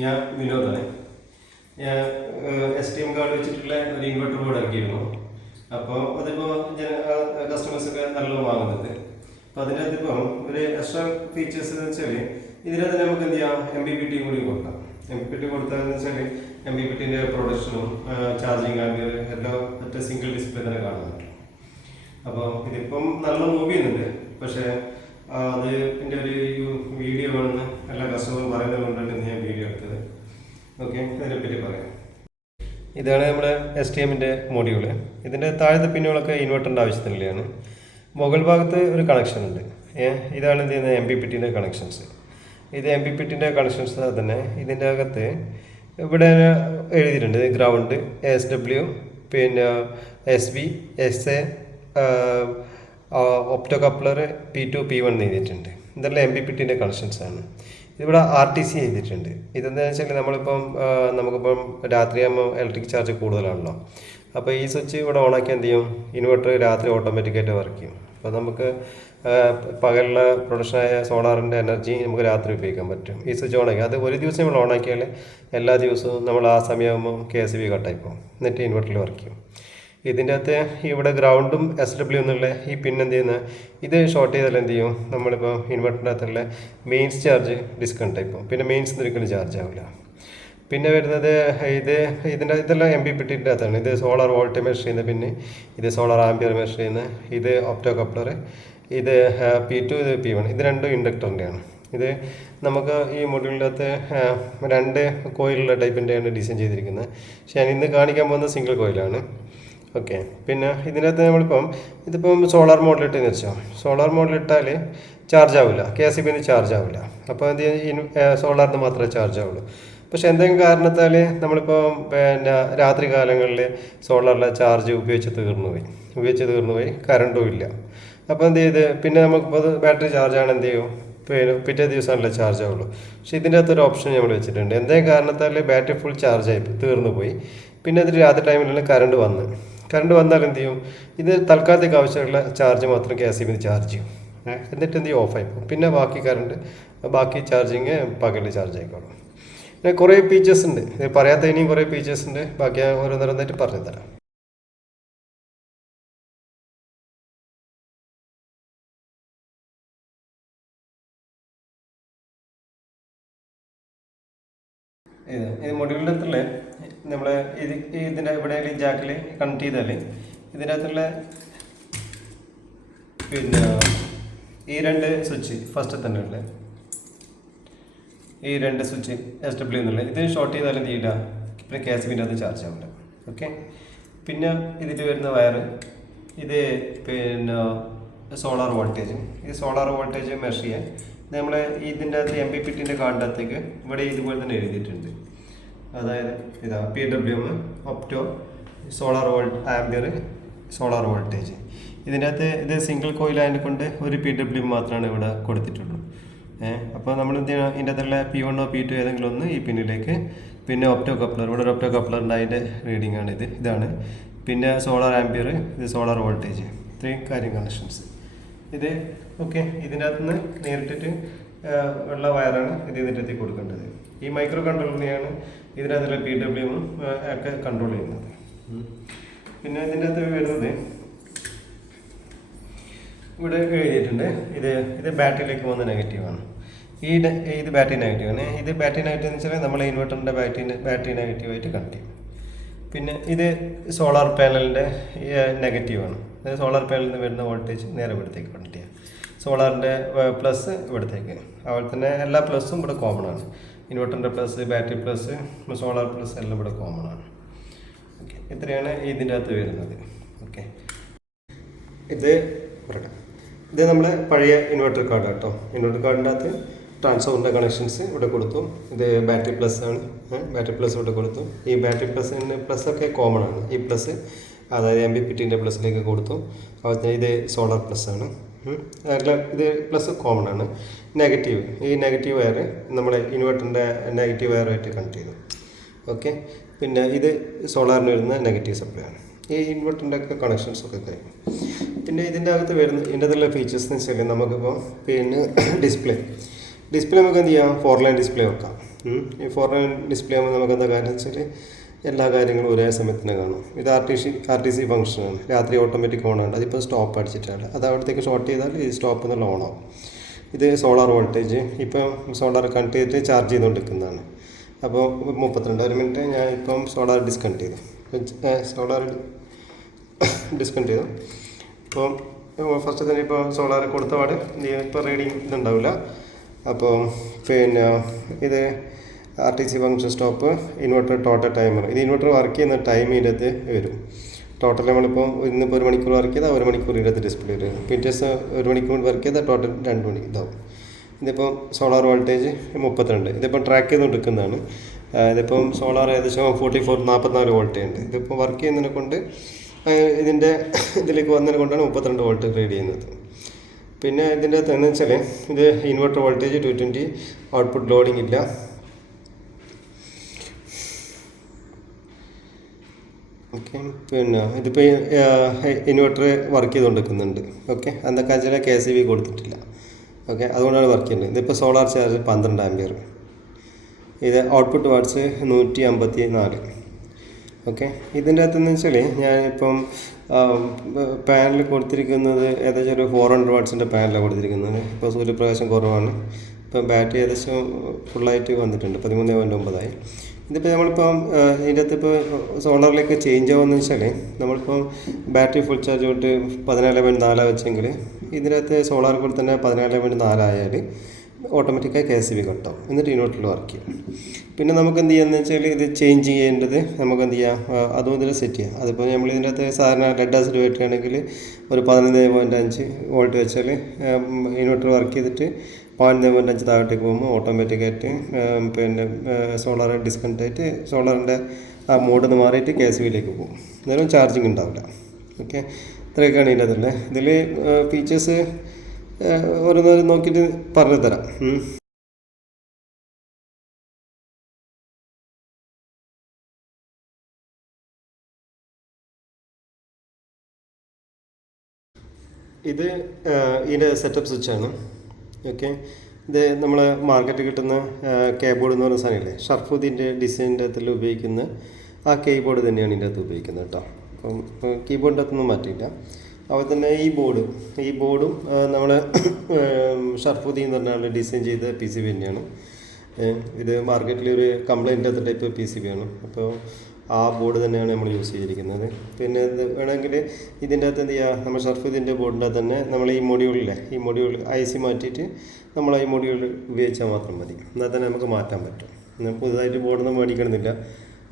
ഞാൻ വിനോദാണ്. ഞാൻ STM card വെച്ചിട്ടുള്ള ഒരു ഇൻവെർട്ടർ ബോർഡ് ഇറക്കിയിരുന്നു. അപ്പോൾ അതിപ്പോൾ കസ്റ്റമേഴ്സൊക്കെ നല്ലോണം വാങ്ങുന്നുണ്ട്. അപ്പോൾ അതിനകത്ത് ഇപ്പം ഒരു എക്സ്ട്രാ ഫീച്ചേഴ്സ് എന്ന് വെച്ചാൽ ഇതിനകത്ത് നമുക്ക് എന്ത് ചെയ്യാം, MPPT കൂടി കൊടുക്കാം. MPPT കൊടുത്താലെന്ന് വെച്ചാൽ MPPTൻ്റെ പ്രൊഡക്ഷനും ചാർജിങ് ആംപിയർ എല്ലാം ഒറ്റ സിംഗിൾ ഡിസ്പ്ലേ തന്നെ കാണാൻ പറ്റും. അപ്പോൾ ഇതിപ്പം നല്ല മൂവ് ചെയ്യുന്നുണ്ട്. പക്ഷേ അത് എൻ്റെ ഒരു വീഡിയോ വേണമെന്ന് എല്ലാ കസ്റ്റമറും പറയുന്നത് കൊണ്ടാണ് ഞാൻ വീഡിയോ എടുത്തത്. ഓക്കെ, അതിനെപ്പറ്റി പറയാം. ഇതാണ് നമ്മുടെ STMൻ്റെ മോഡ്യൂള്. ഇതിൻ്റെ താഴത്തെ പിന്നുകളൊക്കെ ഇൻവെർട്ടറിൻ്റെ ആവശ്യത്തിനുള്ളതാണ്. മുകൾ ഭാഗത്ത് ഒരു കണക്ഷൻ ഉണ്ട്. ഇതാണ് എന്ത് ചെയ്യുന്നത്, MPPTൻ്റെ കണക്ഷൻസ്. ഇത് MPPTൻ്റെ കണക്ഷൻസ് തന്നെ. ഇതിൻ്റെ അകത്ത് ഇവിടെ എഴുതിയിട്ടുണ്ട് ഗ്രൗണ്ട്, SW, പിന്നെ SB, SA, opto coupler, P2, P1 എഴുതിയിട്ടുണ്ട്. ഇതെല്ലാം MPPTൻ്റെ കണക്ഷൻസാണ്. ഇതിവിടെ RTC ചെയ്തിട്ടുണ്ട്. ഇതെന്താണെന്ന് വെച്ചാൽ നമുക്കിപ്പം രാത്രിയാകുമ്പോൾ ഇലക്ട്രിക് ചാർജ് കൂടുതലാണല്ലോ. അപ്പോൾ ഈ സ്വിച്ച് ഇവിടെ ഓണാക്കി എന്ത് ചെയ്യും, ഇൻവെർട്ടർ രാത്രി ഓട്ടോമാറ്റിക്കായിട്ട് വർക്ക് ചെയ്യും. അപ്പോൾ നമുക്ക് പകലുള്ള പ്രൊഡക്ഷനായ സോളാറിൻ്റെ എനർജി നമുക്ക് രാത്രി ഉപയോഗിക്കാൻ പറ്റും. ഈ സ്വിച്ച് ഓണാക്കി അത് ഒരു ദിവസം നമ്മൾ ഓണാക്കിയാൽ എല്ലാ ദിവസവും നമ്മൾ ആ സമയമാകുമ്പോൾ KSB കട്ടായി പോകും. എന്നിട്ട് ഇൻവെർട്ടറിൽ വർക്ക് ചെയ്യും. ഇതിൻ്റെ അകത്ത് ഇവിടെ ഗ്രൗണ്ടും SW എന്നുള്ള ഈ എന്ത് ചെയ്യുന്നത്, ഇത് ഷോർട്ട് ചെയ്താൽ എന്ത് ചെയ്യും, നമ്മളിപ്പോൾ ഇൻവെർട്ടറിൻ്റെ അകത്തുള്ള മെയിൻസ് ചാർജ് ഡിസ്കണക്ട് ആയി പോകും. പിന്നെ മെയിൻസ് ഒരിക്കലും ചാർജ് ആവില്ല. പിന്നെ വരുന്നത് ഇതെല്ലാം MPPTൻ്റെ അകത്താണ്. ഇത് സോളാർ വോൾട്ടേജ് മെഷർ ചെയ്യുന്നത്, പിന്നെ ഇത് സോളാർ ആംപിയർ മെഷർ ചെയ്യുന്നത്, ഇത് ഒപ്റ്റോ കപ്ലർ, ഇത് P2, ഇത് P1. ഇത് രണ്ടും ഇൻഡക്ടറിൻ്റെയാണ്. ഇത് നമുക്ക് ഈ മൊഡ്യൂളിൻ്റെ അകത്ത് 2 കോയിലുള്ള ടൈപ്പിൻ്റെയാണ് ഡിസൈൻ ചെയ്തിരിക്കുന്നത്. പക്ഷേ ഞാൻ ഇന്ന് കാണിക്കാൻ പോകുന്ന സിംഗിൾ കോയിലാണ്. ഓക്കെ, പിന്നെ ഇതിനകത്ത് ഇതിപ്പം സോളാർ മോഡലിട്ടെന്ന് വെച്ചോ, സോളാർ മോഡലിട്ടാൽ ചാർജ് ആവില്ല, KSBന്ന് ചാർജ് ആവില്ല. അപ്പോൾ എന്ത് ചെയ്യും, സോളാറിന് മാത്രമേ ചാർജ് ആവുള്ളൂ. പക്ഷെ എന്തെങ്കിലും കാരണത്താൽ നമ്മളിപ്പോൾ പിന്നെ രാത്രി കാലങ്ങളിൽ സോളാറിലെ ചാർജ് ഉപയോഗിച്ച് തീർന്നു പോയി കറണ്ടും ഇല്ല. അപ്പോൾ എന്ത് ചെയ്ത് പിന്നെ നമുക്കിപ്പോൾ ബാറ്ററി ചാർജാണ് എന്ത് ചെയ്യും, പിന്നെ പിറ്റേ ദിവസമാണല്ലോ ചാർജ് ആവുള്ളൂ. പക്ഷേ ഇതിൻ്റെ അകത്തൊരു ഓപ്ഷൻ നമ്മൾ വെച്ചിട്ടുണ്ട്. എന്തെങ്കിലും കാരണത്താൽ ബാറ്ററി ഫുൾ ചാർജായി തീർന്നു പോയി, പിന്നെ അതിൽ രാത്രി ടൈമിലുള്ള കറണ്ട് വന്നാൽ എന്ത് ചെയ്യും, ഇത് തൽക്കാലത്തേക്ക് ആവശ്യമുള്ള ചാർജ് മാത്രം KSBന്ന് ചാർജ് ചെയ്യും. എന്നിട്ട് എന്ത് ചെയ്യും, ഓഫായി പോകും. പിന്നെ ബാക്കി ചാർജിങ് പകലിൽ ചാർജ് ആയിക്കോളും. പിന്നെ കുറേ ഫീച്ചേഴ്സ് ഉണ്ട്, ഇത് പറയാത്ത ഇനിയും കുറേ ഫീച്ചേഴ്സ് ഉണ്ട്. ബാക്കി ഞാൻ ഓരോന്നോരോന്നായിട്ട് പറഞ്ഞു തരാം. ഇത് മൊഡ്യൂളിൻ്റെ അകത്തുള്ള നമ്മൾ ഇതിൻ്റെ ഇവിടെ ജാക്കിൽ കണക്ട് ചെയ്താൽ ഇതിൻ്റെ അകത്തുള്ള പിന്നെ ഈ 2 സ്വിച്ച് ഫസ്റ്റ് തന്നെ ഉള്ള ഈ 2 സ്വിച്ച് SW എന്നുള്ള ഇത് ഷോർട്ട് ചെയ്താൽ എന്ത് ചെയ്യില്ല, പിന്നെ KSBൻ്റെ അത് ചാർജ് ആവില്ല. ഓക്കെ, പിന്നെ ഇതിൽ വരുന്ന വയർ, ഇത് പിന്നെ സോളാർ വോൾട്ടേജ് മെഷർ ചെയ്യാൻ നമ്മൾ ഇതിൻ്റെ അകത്ത് MPPTൻ്റെ കാർഡിൻ്റെ അകത്തേക്ക് ഇവിടെ ഇതുപോലെ തന്നെ എഴുതിയിട്ടുണ്ട്. അതായത് ഇതാ PWM, opto, solar ampere, solar voltage. ഇതിൻ്റെ അകത്ത് ഇത് സിംഗിൾ കോയിൽ ആയതുകൊണ്ട് ഒരു PWM മാത്രമാണ് ഇവിടെ കൊടുത്തിട്ടുള്ളൂ. അപ്പോൾ നമ്മൾ എന്ത് ചെയ്യണം, ഇതിൻ്റെ അകത്തുള്ള P1 P2 ഏതെങ്കിലും ഒന്ന് ഈ പിന്നിലേക്ക്, പിന്നെ ഒപ്റ്റോ കപ്ലർ, ഇവിടെ ഒരു ഒപ്റ്റോ കപ്ലറിൻ്റെ അതിൻ്റെ റീഡിംഗ് ആണ് ഇതാണ്. പിന്നെ സോളാർ ആംപിയർ, ഇത് സോളാർ വോൾട്ടേജ്, ഇത്രയും കാര്യം കണക്ഷൻസ്. ഇത് ഓക്കെ, ഇതിൻ്റെ അകത്തുനിന്ന് നേരിട്ടിട്ട് ഉള്ള വയറാണ് ഇതിൻ്റെ അകത്തേക്ക് കൊടുക്കേണ്ടത്. ഈ മൈക്രോ കൺട്രോളറിനെയാണ് ഇതിനകത്തുള്ള PWM ഒക്കെ കൺട്രോൾ ചെയ്യുന്നത്. പിന്നെ ഇതിൻ്റെ അകത്ത് വരുന്നത് ഇവിടെ എഴുതിയിട്ടുണ്ട്, ഇത് ബാറ്ററിയിലേക്ക് പോകുന്ന നെഗറ്റീവാണ്. ഇത് ബാറ്ററി നെഗറ്റീവാണ്. ഇത് ബാറ്ററി നെഗറ്റീവ് എന്ന് വെച്ചാൽ നമ്മളെ ഇൻവെർട്ടറിൻ്റെ ബാറ്ററി നെഗറ്റീവായിട്ട് കണക്ട് ചെയ്യും. പിന്നെ ഇത് സോളാർ പാനലിൻ്റെ നെഗറ്റീവാണ്. അതായത് സോളാർ പാനലിൽ നിന്ന് വരുന്ന വോൾട്ടേജ് നേരെ ഇവിടത്തേക്ക് കണക്ട് ചെയ്യാം. സോളാറിൻ്റെ പ്ലസ് ഇവിടത്തേക്ക്, അതുപോലെ തന്നെ എല്ലാ പ്ലസും ഇവിടെ കോമൺ ആണ്. ഇൻവെർട്ടറിൻ്റെ plus, battery plus, solar plus എല്ലാം ഇവിടെ കോമൺ ആണ്. ഓക്കെ, ഇത്രയാണ് ഇതിൻ്റെ അകത്ത് വരുന്നത്. ഓക്കെ, ഇത് നമ്മുടെ പഴയ ഇൻവെർട്ടർ കാർഡ് കേട്ടോ. ഇൻവെർട്ടർ കാർഡിൻ്റെ അകത്ത് ട്രാൻസ്ഫോമറിൻ്റെ കണക്ഷൻസ് ഇവിടെ കൊടുത്തു. ഇത് ബാറ്ററി പ്ലസ് ആണ്, ബാറ്ററി പ്ലസ് ഇവിടെ കൊടുത്തു. ഈ ബാറ്ററി പ്ലസ്സൊക്കെ കോമൺ ആണ്. ഈ പ്ലസ് അതായത് MPPTൻ്റെ പ്ലസ്സിലേക്ക് കൊടുത്തു. അതുപോലെ ഇത് സോളാർ പ്ലസ് ആണ്. ഇത് പ്ലസ് കോമൺ ആണ്. ഈ നെഗറ്റീവ് വയർ നമ്മുടെ ഇൻവെർട്ടറിൻ്റെ നെഗറ്റീവ് വയറുമായിട്ട് കണക്ട് ചെയ്തു. ഓക്കെ, പിന്നെ ഇത് സോളാറിന് വരുന്ന നെഗറ്റീവ് സപ്ലൈ ആണ്. ഈ ഇൻവെർട്ടറിൻ്റെ ഒക്കെ കണക്ഷൻസൊക്കെ കഴിഞ്ഞു. പിന്നെ ഇതിൻ്റെ അകത്ത് ഇതിൻ്റെ ഫീച്ചേഴ്സ് എന്ന് വെച്ചാൽ നമുക്കിപ്പോൾ പിന്നെ ഡിസ്പ്ലേ നമുക്ക് എന്ത് ചെയ്യാം, 4 ലൈൻ ഡിസ്പ്ലേ വെക്കാം. ഈ 4-in ഡിസ്പ്ലേ ആകുമ്പോൾ നമുക്ക് എന്താ കാര്യം വെച്ചാൽ എല്ലാ കാര്യങ്ങളും ഒരേ സമയത്ത് തന്നെ കാണും. ഇത് RTC ഫംഗ്ഷനാണ്. രാത്രി ഓട്ടോമാറ്റിക് ഓണാണ്. അതിപ്പോൾ സ്റ്റോപ്പ് അടിച്ചിട്ടാണ്. അത് അവിടത്തേക്ക് ഷോർട്ട് ചെയ്താൽ ഈ സ്റ്റോപ്പ് എന്നുള്ള ഓണാവും. ഇത് സോളാർ വോൾട്ടേജ് ഇപ്പം സോളാർ കണക്ട് ചെയ്തിട്ട് ചാർജ് ചെയ്തുകൊണ്ടിരിക്കുന്നതാണ്. അപ്പോൾ 32 ഒരു മിനിറ്റ് ഞാൻ ഇപ്പം സോളാർ ഡിസ്കണക്ട് ചെയ്തു. അപ്പോൾ ഫസ്റ്റ് തന്നെ ഇപ്പോൾ സോളാർ കൊടുത്ത പാട് ഇപ്പോൾ റീഡിങ് ഇതുണ്ടാവില്ല. അപ്പോൾ പിന്നെ ഇത് RTC function stop, inverter total timer. ഇത് ഇൻവെർട്ടർ വർക്ക് ചെയ്യുന്ന ടൈം ഇതിനകത്ത് വരും. ടോട്ടൽ നമ്മളിപ്പോൾ ഇന്നിപ്പോൾ 1 മണിക്കൂർ വർക്ക് ചെയ്താൽ 1 മണിക്കൂർ ഇതിനകത്ത് ഡിസ്പ്ലേ വരും. പിറ്റേഴ്സ് 1 മണിക്കൂർ വർക്ക് ചെയ്താൽ ടോട്ടൽ 2 മണി ഇതാവും. ഇതിപ്പോൾ സോളാർ വോൾട്ടേജ് 32. ഇതിപ്പോൾ ട്രാക്ക് ചെയ്തുകൊണ്ടിരിക്കുന്നതാണ്. ഇതിപ്പം സോളാർ ഏകദേശം 44 വോൾട്ട് ഉണ്ട്. ഇതിപ്പോൾ വർക്ക് ചെയ്യുന്നതിനെ കൊണ്ട് ഇതിലേക്ക് വന്നതിനെ കൊണ്ടാണ് 32 വോൾട്ട് റീഡ് ചെയ്യുന്നത്. പിന്നെ ഇതിൻ്റെ അകത്ത് എന്ന് വെച്ചാൽ ഇത് ഇൻവെർട്ടർ വോൾട്ടേജ് 220, ഔട്ട്പുട്ട് ലോഡിംഗ് ഇല്ല. ഓക്കെ, പിന്നെ ഇതിപ്പോൾ ഇൻവെർട്ടർ വർക്ക് ചെയ്തുകൊണ്ടിരിക്കുന്നുണ്ട്. ഓക്കെ, എന്തൊക്കെ വെച്ചാൽ KCB കൊടുത്തിട്ടില്ല. ഓക്കെ, അതുകൊണ്ടാണ് വർക്ക് ചെയ്യുന്നത്. ഇതിപ്പോൾ സോളാർ ചാർജ് 12 ആമ്പിയർ. ഇത് ഔട്ട്പുട്ട് വാട്ട്സ് 154. ഓക്കെ, ഇതിൻ്റെ അകത്തെന്ന് വെച്ചാൽ ഞാനിപ്പം പാനൽ കൊടുത്തിരിക്കുന്നത് ഏകദേശം ഒരു 400 വാട്ട്സിൻ്റെ പാനലാണ് കൊടുത്തിരിക്കുന്നത്. ഇപ്പോൾ സൂര്യപ്രകാശം കുറവാണ്. ഇപ്പം ബാറ്ററി ഏകദേശം ഫുള്ളായിട്ട് വന്നിട്ടുണ്ട്. 13.9 ഇതിപ്പോൾ നമ്മളിപ്പം ഇതിൻ്റെ അകത്ത് ഇപ്പോൾ സോളാറിലേക്ക് ചേഞ്ച് ആവുമെന്ന് വെച്ചാൽ നമ്മളിപ്പം ബാറ്ററി ഫുൾ ചാർജ് തൊട്ട് 14.4 വെച്ചെങ്കിൽ ഇതിനകത്ത് സോളാർ കൂടി തന്നെ 14.4 ആയാൽ ഓട്ടോമാറ്റിക്കായി KCB കട്ടാവും. എന്നിട്ട് ഇൻവെർട്ടറിൽ വർക്ക് ചെയ്യും. പിന്നെ നമുക്ക് എന്ത് ചെയ്യാന്ന് വെച്ചാൽ ഇത് ചേഞ്ച് ചെയ്യേണ്ടത് നമുക്ക് എന്ത് ചെയ്യാം, അതും ഇതിൽ സെറ്റ് ചെയ്യാം. അതിപ്പോൾ നമ്മൾ ഇതിൻ്റെ അകത്ത് സാധാരണ ലെഡ് ആസിഡ് ബാറ്ററിയാണെങ്കിൽ ഒരു 11.5 വോൾട്ട് വെച്ചാൽ ഇൻവെർട്ടർ വർക്ക് ചെയ്തിട്ട് 11.5 താഴോട്ടേക്ക് പോകുമ്പോൾ ഓട്ടോമാറ്റിക്കായിട്ട് പിന്നെ സോളാർ ഡിസ്കണക്ട് ആയിട്ട് സോളാറിൻ്റെ ആ മോഡിൽ നിന്ന് മാറിയിട്ട് KCBയിലേക്ക് പോകും. അന്നേരം ചാർജിങ് ഉണ്ടാവില്ല. ഓക്കെ, ഇത്രയൊക്കെയാണ് ഇതിൻ്റെ അതിലെ ഇതിൽ ഫീച്ചേഴ്സ് ഓരോന്നോരം നോക്കിയിട്ട് പറഞ്ഞു തരാം. ഇത് ഇതിൻ്റെ സെറ്റപ്പ് സ്വിച്ചാണ്. ഓക്കെ, ഇത് നമ്മൾ മാർക്കറ്റിൽ കിട്ടുന്ന കീബോർഡ് എന്ന് പറയുന്ന സാധനമില്ലേ, ഷർഫുദ്ദീൻ്റെ ഡിസൈനിൻ്റെ അകത്തിൽ ഉപയോഗിക്കുന്ന ആ കീബോർഡ് തന്നെയാണ് ഇതിൻ്റെ അകത്ത് ഉപയോഗിക്കുന്നത് കേട്ടോ. അപ്പം കീബോർഡിൻ്റെ അകത്തൊന്നും മാറ്റിയില്ല. അതുപോലെ തന്നെ ഈ ബോർഡും നമ്മൾ ഷർഫുദ്ദീൻ എന്ന് പറഞ്ഞ ഡിസൈൻ ചെയ്ത PCB തന്നെയാണ്. ഇത് മാർക്കറ്റിൽ ഒരു കംപ്ലൈൻറ്റ് ടൈപ്പ് PCB ആണ്. അപ്പോൾ ആ ബോർഡ് തന്നെയാണ് നമ്മൾ യൂസ് ചെയ്തിരിക്കുന്നത്. പിന്നെ ഇത് വേണമെങ്കിൽ ഇതിൻ്റെ അകത്ത് എന്ത് ചെയ്യുക, നമ്മൾ ഷർഫുദ്ദീൻ്റെ ബോർഡിൻ്റെ അകത്ത് തന്നെ നമ്മൾ ഈ മൊഡ്യൂൾ IC മാറ്റിയിട്ട് നമ്മൾ ഈ മൊഡ്യൂൾ ഉപയോഗിച്ചാൽ മാത്രം മതി. എന്നാൽ തന്നെ നമുക്ക് മാറ്റാൻ പറ്റും. എന്നാൽ പുതുതായിട്ട് ബോർഡൊന്നും മേടിക്കണമെന്നില്ല.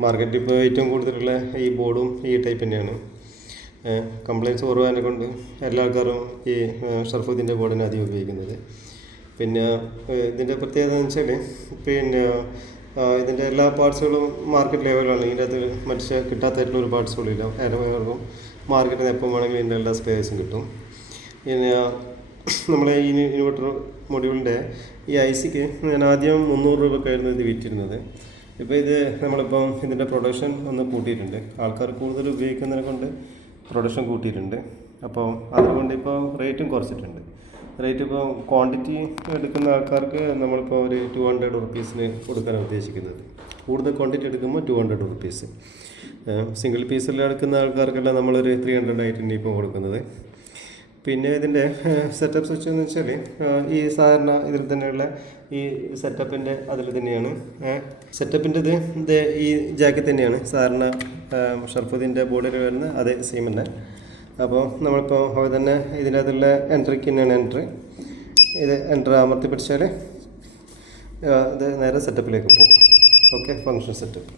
മാർക്കറ്റിൽ ഇപ്പോൾ ഏറ്റവും കൂടുതലുള്ള ഈ ബോർഡും ഈ ടൈപ്പ് തന്നെയാണ്. കംപ്ലൈൻറ്റ്സ് കുറവാനെ കൊണ്ട് എല്ലാ ആൾക്കാരും ഈ ഷർഫുദ്ദീൻ്റെ ബോർഡിനെ അധികം ഉപയോഗിക്കുന്നത്. പിന്നെ ഇതിൻ്റെ പ്രത്യേകത എന്ന് വെച്ചാൽ പിന്നെ ഇതിൻ്റെ എല്ലാ പാർട്സുകളും മാർക്കറ്റ് ലെവലാണ്. ഇതിൻ്റെ അകത്ത് മനുഷ്യ കിട്ടാത്തായിട്ടുള്ള ഒരു പാർട്സുകളില്ല. എല്ലാവർക്കും മാർക്കറ്റിൽ നിന്ന് എപ്പോൾ വേണമെങ്കിലും ഇതിൻ്റെ എല്ലാ സ്പെയർസും കിട്ടും. പിന്നെ നമ്മളെ ഈ ഇൻവെർട്ടർ മൊഡ്യൂളിൻ്റെ ഈ ICക്ക് ഞാൻ ആദ്യം 300 രൂപക്കായിരുന്നു ഇത് വിറ്റിരുന്നത്. ഇപ്പോൾ ഇത് നമ്മളിപ്പം ഇതിൻ്റെ പ്രൊഡക്ഷൻ ഒന്ന് കൂട്ടിയിട്ടുണ്ട്. ആൾക്കാർ കൂടുതൽ ഉപയോഗിക്കുന്നതിനെ കൊണ്ട് പ്രൊഡക്ഷൻ കൂട്ടിയിട്ടുണ്ട്. അപ്പോൾ അതുകൊണ്ട് ഇപ്പോൾ റേറ്റും കുറച്ചിട്ടുണ്ട്. റേറ്റ് ഇപ്പോൾ ക്വാണ്ടിറ്റി എടുക്കുന്ന ആൾക്കാർക്ക് നമ്മളിപ്പോൾ ഒരു 200 റുപ്പീസിന് കൊടുക്കാനാണ് ഉദ്ദേശിക്കുന്നത്. കൂടുതൽ ക്വാണ്ടിറ്റി എടുക്കുമ്പോൾ 200 റുപ്പീസ്. സിംഗിൾ പീസിൽ എടുക്കുന്ന ആൾക്കാർക്കെല്ലാം നമ്മളൊരു 300 ആയിട്ടുണ്ട് ഇപ്പോൾ കൊടുക്കുന്നത്. പിന്നെ ഇതിൻ്റെ സെറ്റപ്പ് സ്വിച്ച് എന്ന് വെച്ചാൽ ഈ സാധാരണ ഇതിൽ തന്നെയുള്ള ഈ സെറ്റപ്പിൻ്റെ അതിൽ തന്നെയാണ്. സെറ്റപ്പിൻ്റെ ഈ ജാക്കറ്റ് തന്നെയാണ് സാധാരണ ഷർഫുദ്ദീൻ്റെ ബോർഡിൽ വരുന്ന അതേ സെയിം തന്നെ. അപ്പോൾ നമ്മളിപ്പോൾ അവ തന്നെ ഇതിനകത്തുള്ള എൻട്രിക്ക് തന്നെയാണ് എൻട്രി. ഇത് എൻട്രി അമർത്തി പിടിച്ചാൽ ഇത് നേരെ സെറ്റപ്പിലേക്ക് പോകും. Okay, function setup.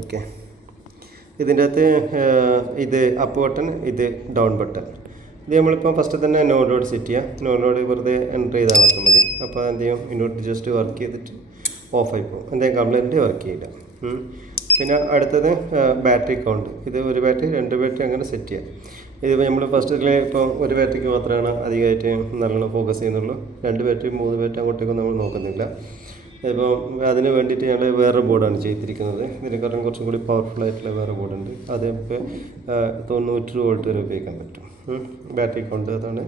ഓക്കെ, ഇതിൻ്റെ അകത്ത് ഇത് അപ്പ് ബട്ടൺ, ഇത് ഡൗൺ ബട്ടൺ. ഇത് നമ്മളിപ്പോൾ ഫസ്റ്റ് തന്നെ നോ ലോഡ് സെറ്റ് ചെയ്യുക. നോ ലോഡ് വെറുതെ എൻ്റർ ചെയ്താൽ മാത്രം മതി. അപ്പോൾ എന്ത് ചെയ്യും, ഇൻവെർട്ടർ ജസ്റ്റ് വർക്ക് ചെയ്തിട്ട് ഓഫായി പോകും. എന്തെങ്കിലും കംപ്ലൈൻറ്റ് വർക്ക് ചെയ്യില്ല. പിന്നെ അടുത്തത് ബാറ്ററി കൗണ്ട്. ഇത് ഒരു ബാറ്ററി 2 ബാറ്ററി അങ്ങനെ സെറ്റ് ചെയ്യാം. ഇതിപ്പോൾ നമ്മൾ ഫസ്റ്റിൽ ഇപ്പോൾ ഒരു ബാറ്ററിക്ക് മാത്രമാണ് അധികമായിട്ട് നല്ലോണം ഫോക്കസ് ചെയ്യുന്നുള്ളൂ. 2 ബാറ്ററി 3 ബാറ്ററി അങ്ങോട്ടേക്കും നമ്മൾ നോക്കുന്നില്ല. ഇപ്പോൾ അതിന് വേണ്ടിയിട്ട് ഞങ്ങൾ വേറെ ബോർഡാണ് ചെയ്തിരിക്കുന്നത്. ഇതിനെക്കാളും കുറച്ചും കൂടി പവർഫുൾ ആയിട്ടുള്ള വേറെ ബോർഡുണ്ട്. അത് ഇപ്പോൾ 90 വോൾട്ട് വരെ ഉപയോഗിക്കാൻ പറ്റും. ബാറ്ററി കൗണ്ട് അതാണ്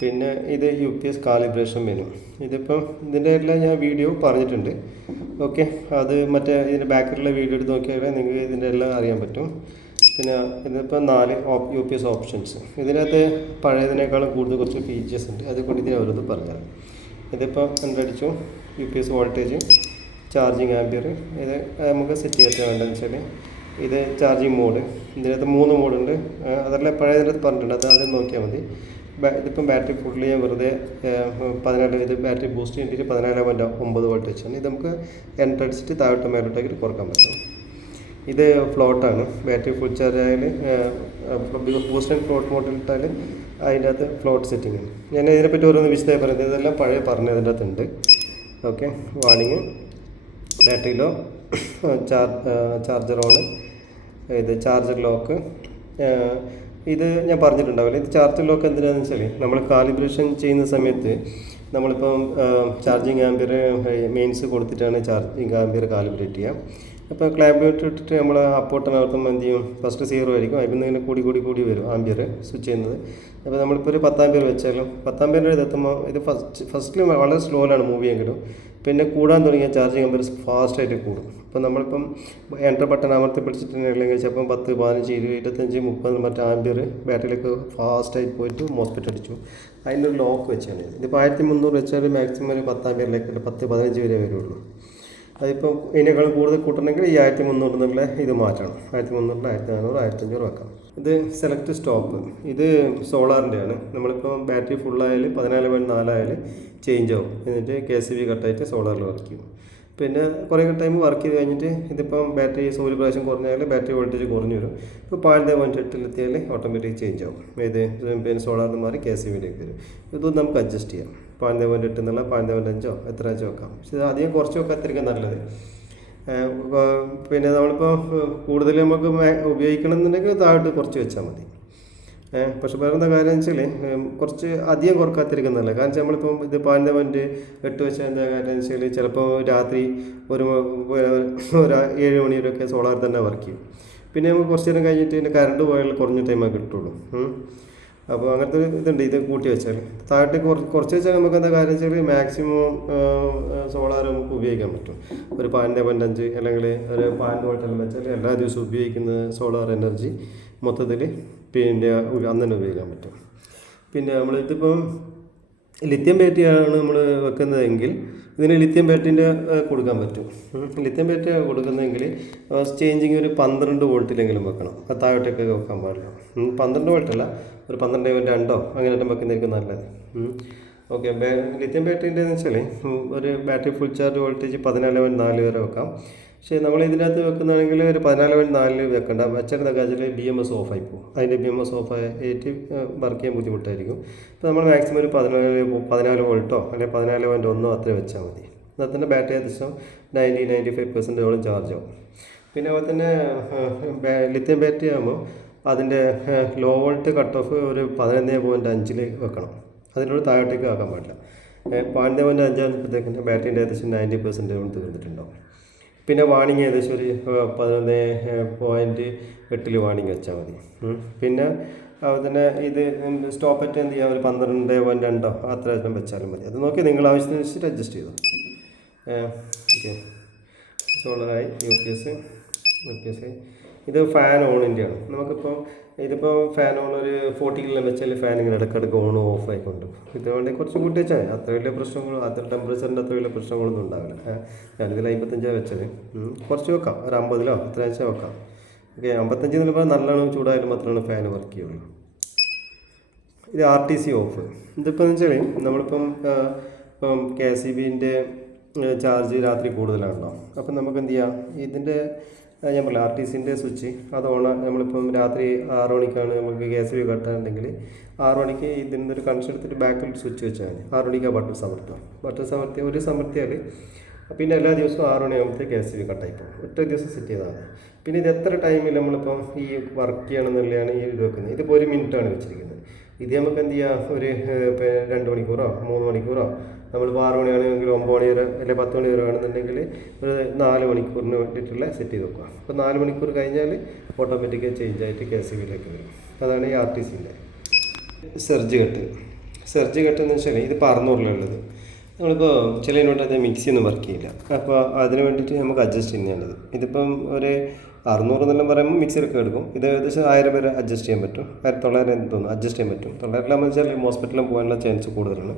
പിന്നെ ഇത് UPS കാലിബ്രേഷൻ മെനു. ഇതിപ്പം ഇതിൻ്റെ എല്ലാം ഞാൻ വീഡിയോ പറഞ്ഞിട്ടുണ്ട്. ഓക്കെ, അത് മറ്റേ ഇതിൻ്റെ ബാക്കിലുള്ള വീഡിയോ എടുത്ത് നോക്കിയാൽ നിങ്ങൾക്ക് ഇതിൻ്റെ എല്ലാം അറിയാൻ പറ്റും. പിന്നെ ഇതിപ്പോൾ 4 UPS ഓപ്ഷൻസ്. ഇതിനകത്ത് പഴയതിനേക്കാളും കൂടുതൽ കുറച്ച് ഫീച്ചേഴ്സ് ഉണ്ട്, അതുകൊണ്ട് ഇതിനെ ഓരോന്ന് പറഞ്ഞാൽ. ഇതിപ്പോൾ എന്തടിച്ചു UPS വോൾട്ടേജ്, ചാർജിങ് ആംപിയർ. ഇത് നമുക്ക് സെറ്റ് ചെയ്തിട്ട് വേണ്ടതെന്ന് വെച്ചാൽ ഇത് ചാർജിങ് മോഡ്. ഇതിനകത്ത് 3 മോഡുണ്ട്, അതെല്ലാം പഴയതിനകത്ത് പറഞ്ഞിട്ടുണ്ട്, അത് ആദ്യം നോക്കിയാൽ മതി. ഇതിപ്പം ബാറ്ററി ഫുൾ ചെയ്യാൻ വെറുതെ 14, ഇത് ബാറ്ററി ബൂസ്റ്റ് ചെയ്തിട്ട് 14.9 വോൾട്ട് വെച്ചാണ്. ഇത് നമുക്ക് എൻട്രടിച്ചിട്ട് താഴോട്ട് മേലോട്ടേക്ക് കുറക്കാൻ പറ്റും. ഇത് ഫ്ലോട്ടാണ്, ബാറ്ററി ഫുൾ ചാർജ് ആയാൽ ബൂസ്റ്റ് ആൻഡ് ഫ്ലോട്ട് മോഡിൽ ഇട്ടാൽ അതിൻ്റെ അകത്ത് ഫ്ലോട്ട് സെറ്റിംഗ് ആണ്. ഞാൻ ഇതിനെപ്പറ്റി ഓരോന്ന് വിശദമായി പറയുന്നത്, ഇതെല്ലാം പഴയ പറഞ്ഞതിൻ്റെ അകത്തുണ്ട്. ഓക്കെ, വാണിങ്, ബാറ്ററി ലോ, ചാർജർ ഓൺ, ഇത് ചാർജർ ലോക്ക്. ഇത് ഞാൻ പറഞ്ഞിട്ടുണ്ടാവില്ല. ഇത് ചാർജർ ലോക്ക് എന്തിനാണെന്ന് വെച്ചാൽ നമ്മൾ കാലിബ്രേഷൻ ചെയ്യുന്ന സമയത്ത് നമ്മളിപ്പം ചാർജിങ് ആംപിയർ മെയിൻസ് കൊടുത്തിട്ടാണ് ചാർജിങ് ആംപിയർ കാലിബ്രേറ്റ് ചെയ്യുക. അപ്പോൾ ക്ലാബിലേറ്റർ ഇട്ടിട്ട് നമ്മൾ അപ്പോട്ട് നടത്തുമ്പോൾ എന്ത് ചെയ്യും, ഫസ്റ്റ് 0 ആയിരിക്കും, അതിൽ നിന്ന് ഇങ്ങനെ കൂടി വരും ആംപിയർ സ്വിച്ച് ചെയ്യുന്നത്. അപ്പോൾ നമ്മളിപ്പോൾ ഒരു 10 ആംപിയർ വെച്ചാലും 10 ആംപിയറിൻ്റെ എത്തുമ്പോൾ ഇത് ഫസ്റ്റിൽ വളരെ സ്ലോയിലാണ് മൂവ് ചെയ്യുമെങ്കിലും പിന്നെ കൂടാൻ തുടങ്ങിയ ചാർജിങ് ആംപിയർ ഫാസ്റ്റായിട്ട് കൂടും. അപ്പോൾ നമ്മളിപ്പം എൻ്റർ ബട്ടൺ അമർത്തി പിടിച്ചിട്ടുണ്ടെങ്കിൽ ചിലപ്പം 10, 15, 20, 25, 30 മറ്റേ ആംപിയർ ബാറ്ററിയിലേക്ക് ഫാസ്റ്റായിട്ട് പോയിട്ട് മോസ്ഫെറ്റ് അടിച്ചു. അതിനൊരു ലോക്ക് വെച്ചാണ്. ഇതിപ്പോൾ 1300 വെച്ചാൽ മാക്സിമം ഒരു 10 ആംപിയറിലേക്ക് 10, 15 വരെ വരുള്ളൂ. അതിപ്പോൾ ഇതിനേക്കാൾ കൂടുതൽ കൂട്ടണമെങ്കിൽ ഈ 1300 എന്നുള്ള ഇത് മാറ്റണം. 1300, 1400, 1500 വെക്കാം. ഇത് സെലക്ട് സ്റ്റോപ്പ്, ഇത് സോളാറിൻ്റെയാണ്. നമ്മളിപ്പോൾ ബാറ്ററി ഫുള്ളായാൽ 14.4 ആയാൽ ചേഞ്ച് ആവും, എന്നിട്ട് KCB കട്ടായിട്ട് സോളാറിൽ വർക്ക് ചെയ്യും. പിന്നെ കുറേ ടൈം വർക്ക് ചെയ്ത് കഴിഞ്ഞിട്ട് ഇതിപ്പം ബാറ്ററി ഒരു പ്രാവശ്യം കുറഞ്ഞാൽ ബാറ്ററി വോൾട്ടേജ് കുറഞ്ഞു വരും. ഇപ്പോൾ 0.8 ഓട്ടോമാറ്റിക് ചേഞ്ച് ആവും. ഇത് പിന്നെ സോളാറിന് മാറി KCBയിലേക്ക് വരും. ഇതൊന്നും നമുക്ക് അഡ്ജസ്റ്റ് ചെയ്യാം. 0.8 എന്നുള്ള 0.5 എത്ര വെച്ച് വെക്കാം. പക്ഷേ ഇത് അധികം കുറച്ച് വെക്കാത്തിരിക്കാൻ നല്ലത്. പിന്നെ നമ്മളിപ്പോൾ കൂടുതൽ നമുക്ക് ഉപയോഗിക്കണം എന്നുണ്ടെങ്കിൽ താഴോട്ട് കുറച്ച് വെച്ചാൽ മതി. പക്ഷെ പറയുന്ന കാര്യം വെച്ചാൽ കുറച്ച് അധികം കുറക്കാത്തിരിക്കുന്നതല്ല. കാരണം വെച്ചാൽ നമ്മളിപ്പം ഇത് 0.8 വെച്ചാൽ എന്താ കാര്യം വെച്ചാൽ ചിലപ്പോൾ രാത്രി ഒരു 7 മണി വരെയൊക്കെ സോളാർ തന്നെ വർക്ക് ചെയ്യും. പിന്നെ നമുക്ക് കുറച്ച് നേരം കഴിഞ്ഞിട്ട് പിന്നെ കറണ്ട് പോയാൽ കുറഞ്ഞ ടൈമേ കിട്ടുള്ളൂ. അപ്പോൾ അങ്ങനത്തെ ഇതുണ്ട്. ഇത് കൂട്ടി വെച്ചാൽ താഴോട്ട് കുറച്ച് വെച്ചാൽ നമുക്ക് എന്താ കാര്യം വെച്ചാൽ മാക്സിമം സോളാർ നമുക്ക് ഉപയോഗിക്കാൻ പറ്റും. ഒരു 0.5 അല്ലെങ്കിൽ ഒരു 0.5 വോൾട്ടെല്ലാം വെച്ചാൽ എല്ലാ ദിവസവും ഉപയോഗിക്കുന്ന സോളാർ എനർജി മൊത്തത്തിൽ പിന്നെ അന്ന് തന്നെ ഉപയോഗിക്കാൻ പറ്റും. പിന്നെ നമ്മളിതിപ്പം ലിത്യം ബാറ്ററിയാണ് നമ്മൾ വെക്കുന്നതെങ്കിൽ ഇതിന് ലിത്യം ബാറ്ററിൻ്റെ കൊടുക്കാൻ പറ്റും. ലിത്യം ബാറ്ററി കൊടുക്കുന്നതെങ്കിൽ ചേഞ്ചിങ് ഒരു 12 വോൾട്ടിലെങ്കിലും വെക്കണം. താഴോട്ടൊക്കെ വെക്കാൻ പാടില്ല. 12 വോൾട്ടല്ല, ഒരു 12.2 അങ്ങനെ വെക്കുന്നതായിരിക്കും നല്ലത്. ഓക്കെ, ലിത്യം ബാറ്ററിൻ്റെ എന്ന് വെച്ചാൽ ഒരു ബാറ്ററി ഫുൾ ചാർജ് വോൾട്ടേജ് 14.4 വരെ വെക്കാം. പക്ഷേ നമ്മൾ ഇതിനകത്ത് വെക്കുന്നതാണെങ്കിൽ ഒരു 14.4 വെക്കണ്ട. വെച്ചിരുന്നൊക്കെ വെച്ചാൽ BMS ഓഫായി പോകും. അതിൻ്റെ BMS ഓഫായിട്ട് വർക്ക് ചെയ്യാൻ ബുദ്ധിമുട്ടായിരിക്കും. അപ്പോൾ നമ്മൾ മാക്സിമം ഒരു 14 വോൾട്ടോ അല്ലെങ്കിൽ 14.1 അത്രയും വെച്ചാൽ മതി. എന്നാൽ തന്നെ ബാറ്ററി ഏകദേശം 90-95% ചാർജ് ആവും. പിന്നെ അതുപോലെ തന്നെ ലിത്യം ബാറ്ററി ആകുമ്പോൾ അതിൻ്റെ ലോ വോൾട്ട് കട്ട് ഓഫ് ഒരു 11.5 വെക്കണം. അതിനോട് താഴോട്ടേക്ക് ആക്കാൻ പാടില്ല. 0.5 ആകുമ്പോഴത്തേക്കിൻ്റെ ബാറ്ററിൻ്റെ ഏകദേശം 90% തീർന്നിട്ടുണ്ടാവും. പിന്നെ വാണിങ് ഏകദേശം ഒരു 11.8 വാണിങ് വെച്ചാൽ മതി. പിന്നെ അതുപോലെ തന്നെ ഇത് സ്റ്റോപ്പറ്റ് എന്ത് ചെയ്യുക, ഒരു 12.2 അത്ര വെച്ചാലും മതി. അത് നോക്കി നിങ്ങൾ ആവശ്യത്തിനനുസരിച്ച് അഡ്ജസ്റ്റ് ചെയ്തു. ഓക്കെ, സോളറായി UPS. ഇത് ഫാൻ ഓണിൻ്റെയാണ്. നമുക്കിപ്പോൾ ഇതിപ്പോൾ ഫാൻ ഓൺ ഒരു 40 കിലോ വെച്ചാൽ ഫാൻ ഇങ്ങനെ ഇടയ്ക്കിടയ്ക്ക് ഓൺ ഓഫ് ആയിക്കൊണ്ട്. ഇതുകൊണ്ട് കുറച്ച് കൂട്ടി വെച്ചാൽ അത്ര വലിയ പ്രശ്നങ്ങളോ അത്ര ടെമ്പറേച്ചറിൻ്റെ അത്ര വലിയ പ്രശ്നങ്ങളൊന്നും ഉണ്ടാവില്ല. ഞാനിതിൽ 55 വെച്ചത്. കുറച്ച് വെക്കാം, ഒരു 50 അത്ര വെച്ചാൽ വെക്കാം. ഓക്കെ, 55 എന്ന് പറയുമ്പോൾ നല്ലോണം ചൂടായാലും മാത്രമാണ് ഫാൻ വർക്ക് ചെയ്യുള്ളൂ. ഇത് RTC ഓഫ്. ഇതിപ്പോൾ എന്ന് വെച്ചാൽ നമ്മളിപ്പം KCBൻ്റെ ചാർജ് രാത്രി കൂടുതലാണല്ലോ. അപ്പം നമുക്ക് എന്ത് ചെയ്യാം, ഇതിൻ്റെ ഞാൻ പറയാം RTCൻ്റെ സ്വിച്ച് അത് നമ്മളിപ്പം രാത്രി 6 മണിക്കാണ് നമുക്ക് KCB കട്ടാനുണ്ടെങ്കിൽ 6 മണിക്ക് ഇതിൻ്റെ ഒരു കണക്ഷൻ എടുത്തിട്ട് ബാക്കിൽ സ്വിച്ച് വെച്ചാൽ മതി. 6 മണിക്ക് ആ ബട്ടൺ സമർത്തിയാൽ പിന്നെ എല്ലാ ദിവസവും 6 മണിയാകുമ്പോഴത്തേക്ക് KCB കട്ടായി പോകും. ഒറ്റ ദിവസം സെറ്റ് ചെയ്താൽ മതി. പിന്നെ ഇത് എത്ര ടൈമിൽ നമ്മളിപ്പം ഈ വർക്ക് ചെയ്യണമെന്നുള്ളതാണ് ഈ ഇത് വെക്കുന്നത്. ഇതിപ്പോൾ 1 മിനിറ്റാണ് വെച്ചിരിക്കുന്നത്. ഇത് നമുക്ക് എന്ത് ചെയ്യാം, ഒരു 2 മണിക്കൂറോ 3 മണിക്കൂറോ നമ്മൾ 6 മണിയാണെങ്കിൽ 9 മണി വരെ അല്ലെങ്കിൽ 10 മണി വരെ ആണെന്നുണ്ടെങ്കിൽ ഒരു 4 മണിക്കൂറിന് വേണ്ടിയിട്ടുള്ള സെറ്റ് ചെയ്ത് വെക്കുക. അപ്പോൾ 4 മണിക്കൂർ കഴിഞ്ഞാൽ ഓട്ടോമാറ്റിക്കായി ചേഞ്ച് ആയിട്ട് KCBയിലേക്ക് വരും. അതാണ് ഈ RTCൻ്റെ സർജ് കട്ട്. സർജ് കട്ടെന്ന് വെച്ചാൽ ഇതിപ്പോൾ 600 നമ്മളിപ്പോൾ ചില ഇൻവെർട്ടർ മിക്സി ഒന്നും വർക്ക് ചെയ്യില്ല. അപ്പോൾ അതിന് വേണ്ടിയിട്ട് നമുക്ക് അഡ്ജസ്റ്റ് ചെയ്യുന്നതാണിത്. ഇതിപ്പം ഒരു 600 എന്നെല്ലാം പറയുമ്പോൾ മിക്സിയൊക്കെ എടുക്കും. ഇത് ഏകദേശം 1000 വരെ അഡ്ജസ്റ്റ് ചെയ്യാൻ പറ്റും. 1900 എന്ന് തോന്നുന്നു അഡ്ജസ്റ്റ് ചെയ്യാൻ പറ്റും. 900 വെച്ചാൽ ഹോസ്പിറ്റലിൽ പോകാനുള്ള ചാൻസ് കൂടുതലാണ്.